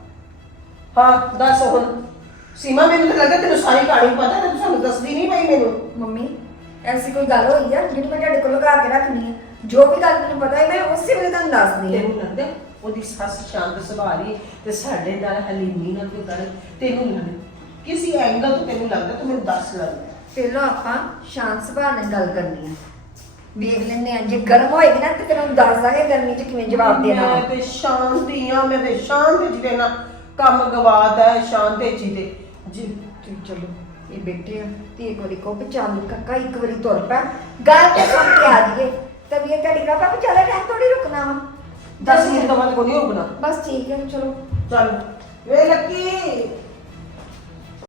Speaker 6: ਹਾਂ ਦੱਸ ਹੁਣ ਸੀਮਾ, ਮੈਨੂੰ ਤਾਂ ਲੱਗਾ ਤੈਨੂੰ ਸਾਰੀ ਕਹਾਣੀ ਪਤਾ ਤੇ ਤੂੰ ਸਾਨੂੰ ਦੱਸਦੀ ਨਹੀਂ ਪਈ ਮੈਨੂੰ।
Speaker 3: ਮੰਮੀ ਐਸੀ ਕੋਈ ਗੱਲ ਹੋਈ ਆ ਜਿਹੜੀ ਮੈਂ ਤੁਹਾਡੇ ਕੋਲ ਲੁਕਾ ਕੇ ਰੱਖਣੀ ਹੈ? ਜੋ ਵੀ ਗੱਲ ਮੈਨੂੰ ਪਤਾ ਹੈ ਮੈਂ ਉਸੇ ਵੇਲੇ ਤੁਹਾਨੂੰ ਦੱਸਦੀ ਹਾਂ।
Speaker 6: ਤੈਨੂੰ ਲੱਗਦਾ ਉਹਦੀ ਸੱਸ ਸ਼ਾਂਤ ਸੁਭਾਅ ਦੀ ਤੇ ਸਾਡੇ ਨਾਲ ਹਲੀਮੀ ਨਾਲ ਕੋਈ ਗੱਲ ਤੈਨੂੰ ਲੱਗਦਾ ਕਿਸੇ ਐਂਗਲ ਤੋਂ ਤੈਨੂੰ ਲੱਗਦਾ ਤੂੰ ਮੈਨੂੰ ਦੱਸ ਲੱਗਦਾ।
Speaker 3: ਪਹਿਲਾਂ ਆਪਾਂ ਸ਼ਾਂਤ ਸੁਭਾਅ ਨਾਲ ਗੱਲ ਕਰਨੀ ਆ, ਵੇਖ ਲੈਂਦੇ ਆ। ਜੇ ਗਰਮ ਹੋਏਗੀ ਨਾ ਤੇ ਫਿਰ ਉਹਨੂੰ ਦੱਸ ਦਾਂਗੇ ਗਰਮੀ 'ਚ ਕਿਵੇਂ ਜਵਾਬ ਦੇਣਾ ਵਾ।
Speaker 6: ਮੈਂ ਤੇ ਸ਼ਾਂਤੀ ਆ, ਮੈਂ ਤੇ ਸ਼ਾਂਤ ਚ ਦੇਣਾ ਕੰਮ ਗਵਾਤਾ ਹੈ ਸ਼ਾਂਤ ਚ ਹੀ ਤੇ
Speaker 3: ਜੀ ਤੁਸੀਂ ਚਲੋ, ਇਹ ਬੈਠੇ ਆ ਤੇ ਇੱਕ ਵਾਰੀ ਕਹੋ ਵੀ ਚੱਲ ਕਾਕਾ ਇੱਕ ਵਾਰੀ ਤੁਰ ਪੈ, ਗੱਲ ਤੇ ਸੁਣ ਕੇ ਆ ਜਾਈਏ। ਤਬੀਅਤ ਤੁਹਾਡੀ ਕਾਕਾ ਵੀ ਜ਼ਿਆਦਾ ਟਾਈਮ ਥੋੜੀ ਰੁਕਣਾ ਵਾ।
Speaker 6: ਦਸ ਮਿੰਟ ਤੋਂ ਬਾਅਦ ਕੋਈ ਨਹੀਂ ਰੁਕਣਾ।
Speaker 3: ਬਸ ਠੀਕ ਹੈ, ਚਲੋ।
Speaker 6: ਚੱਲ ਵੇ ਲੱਕੀ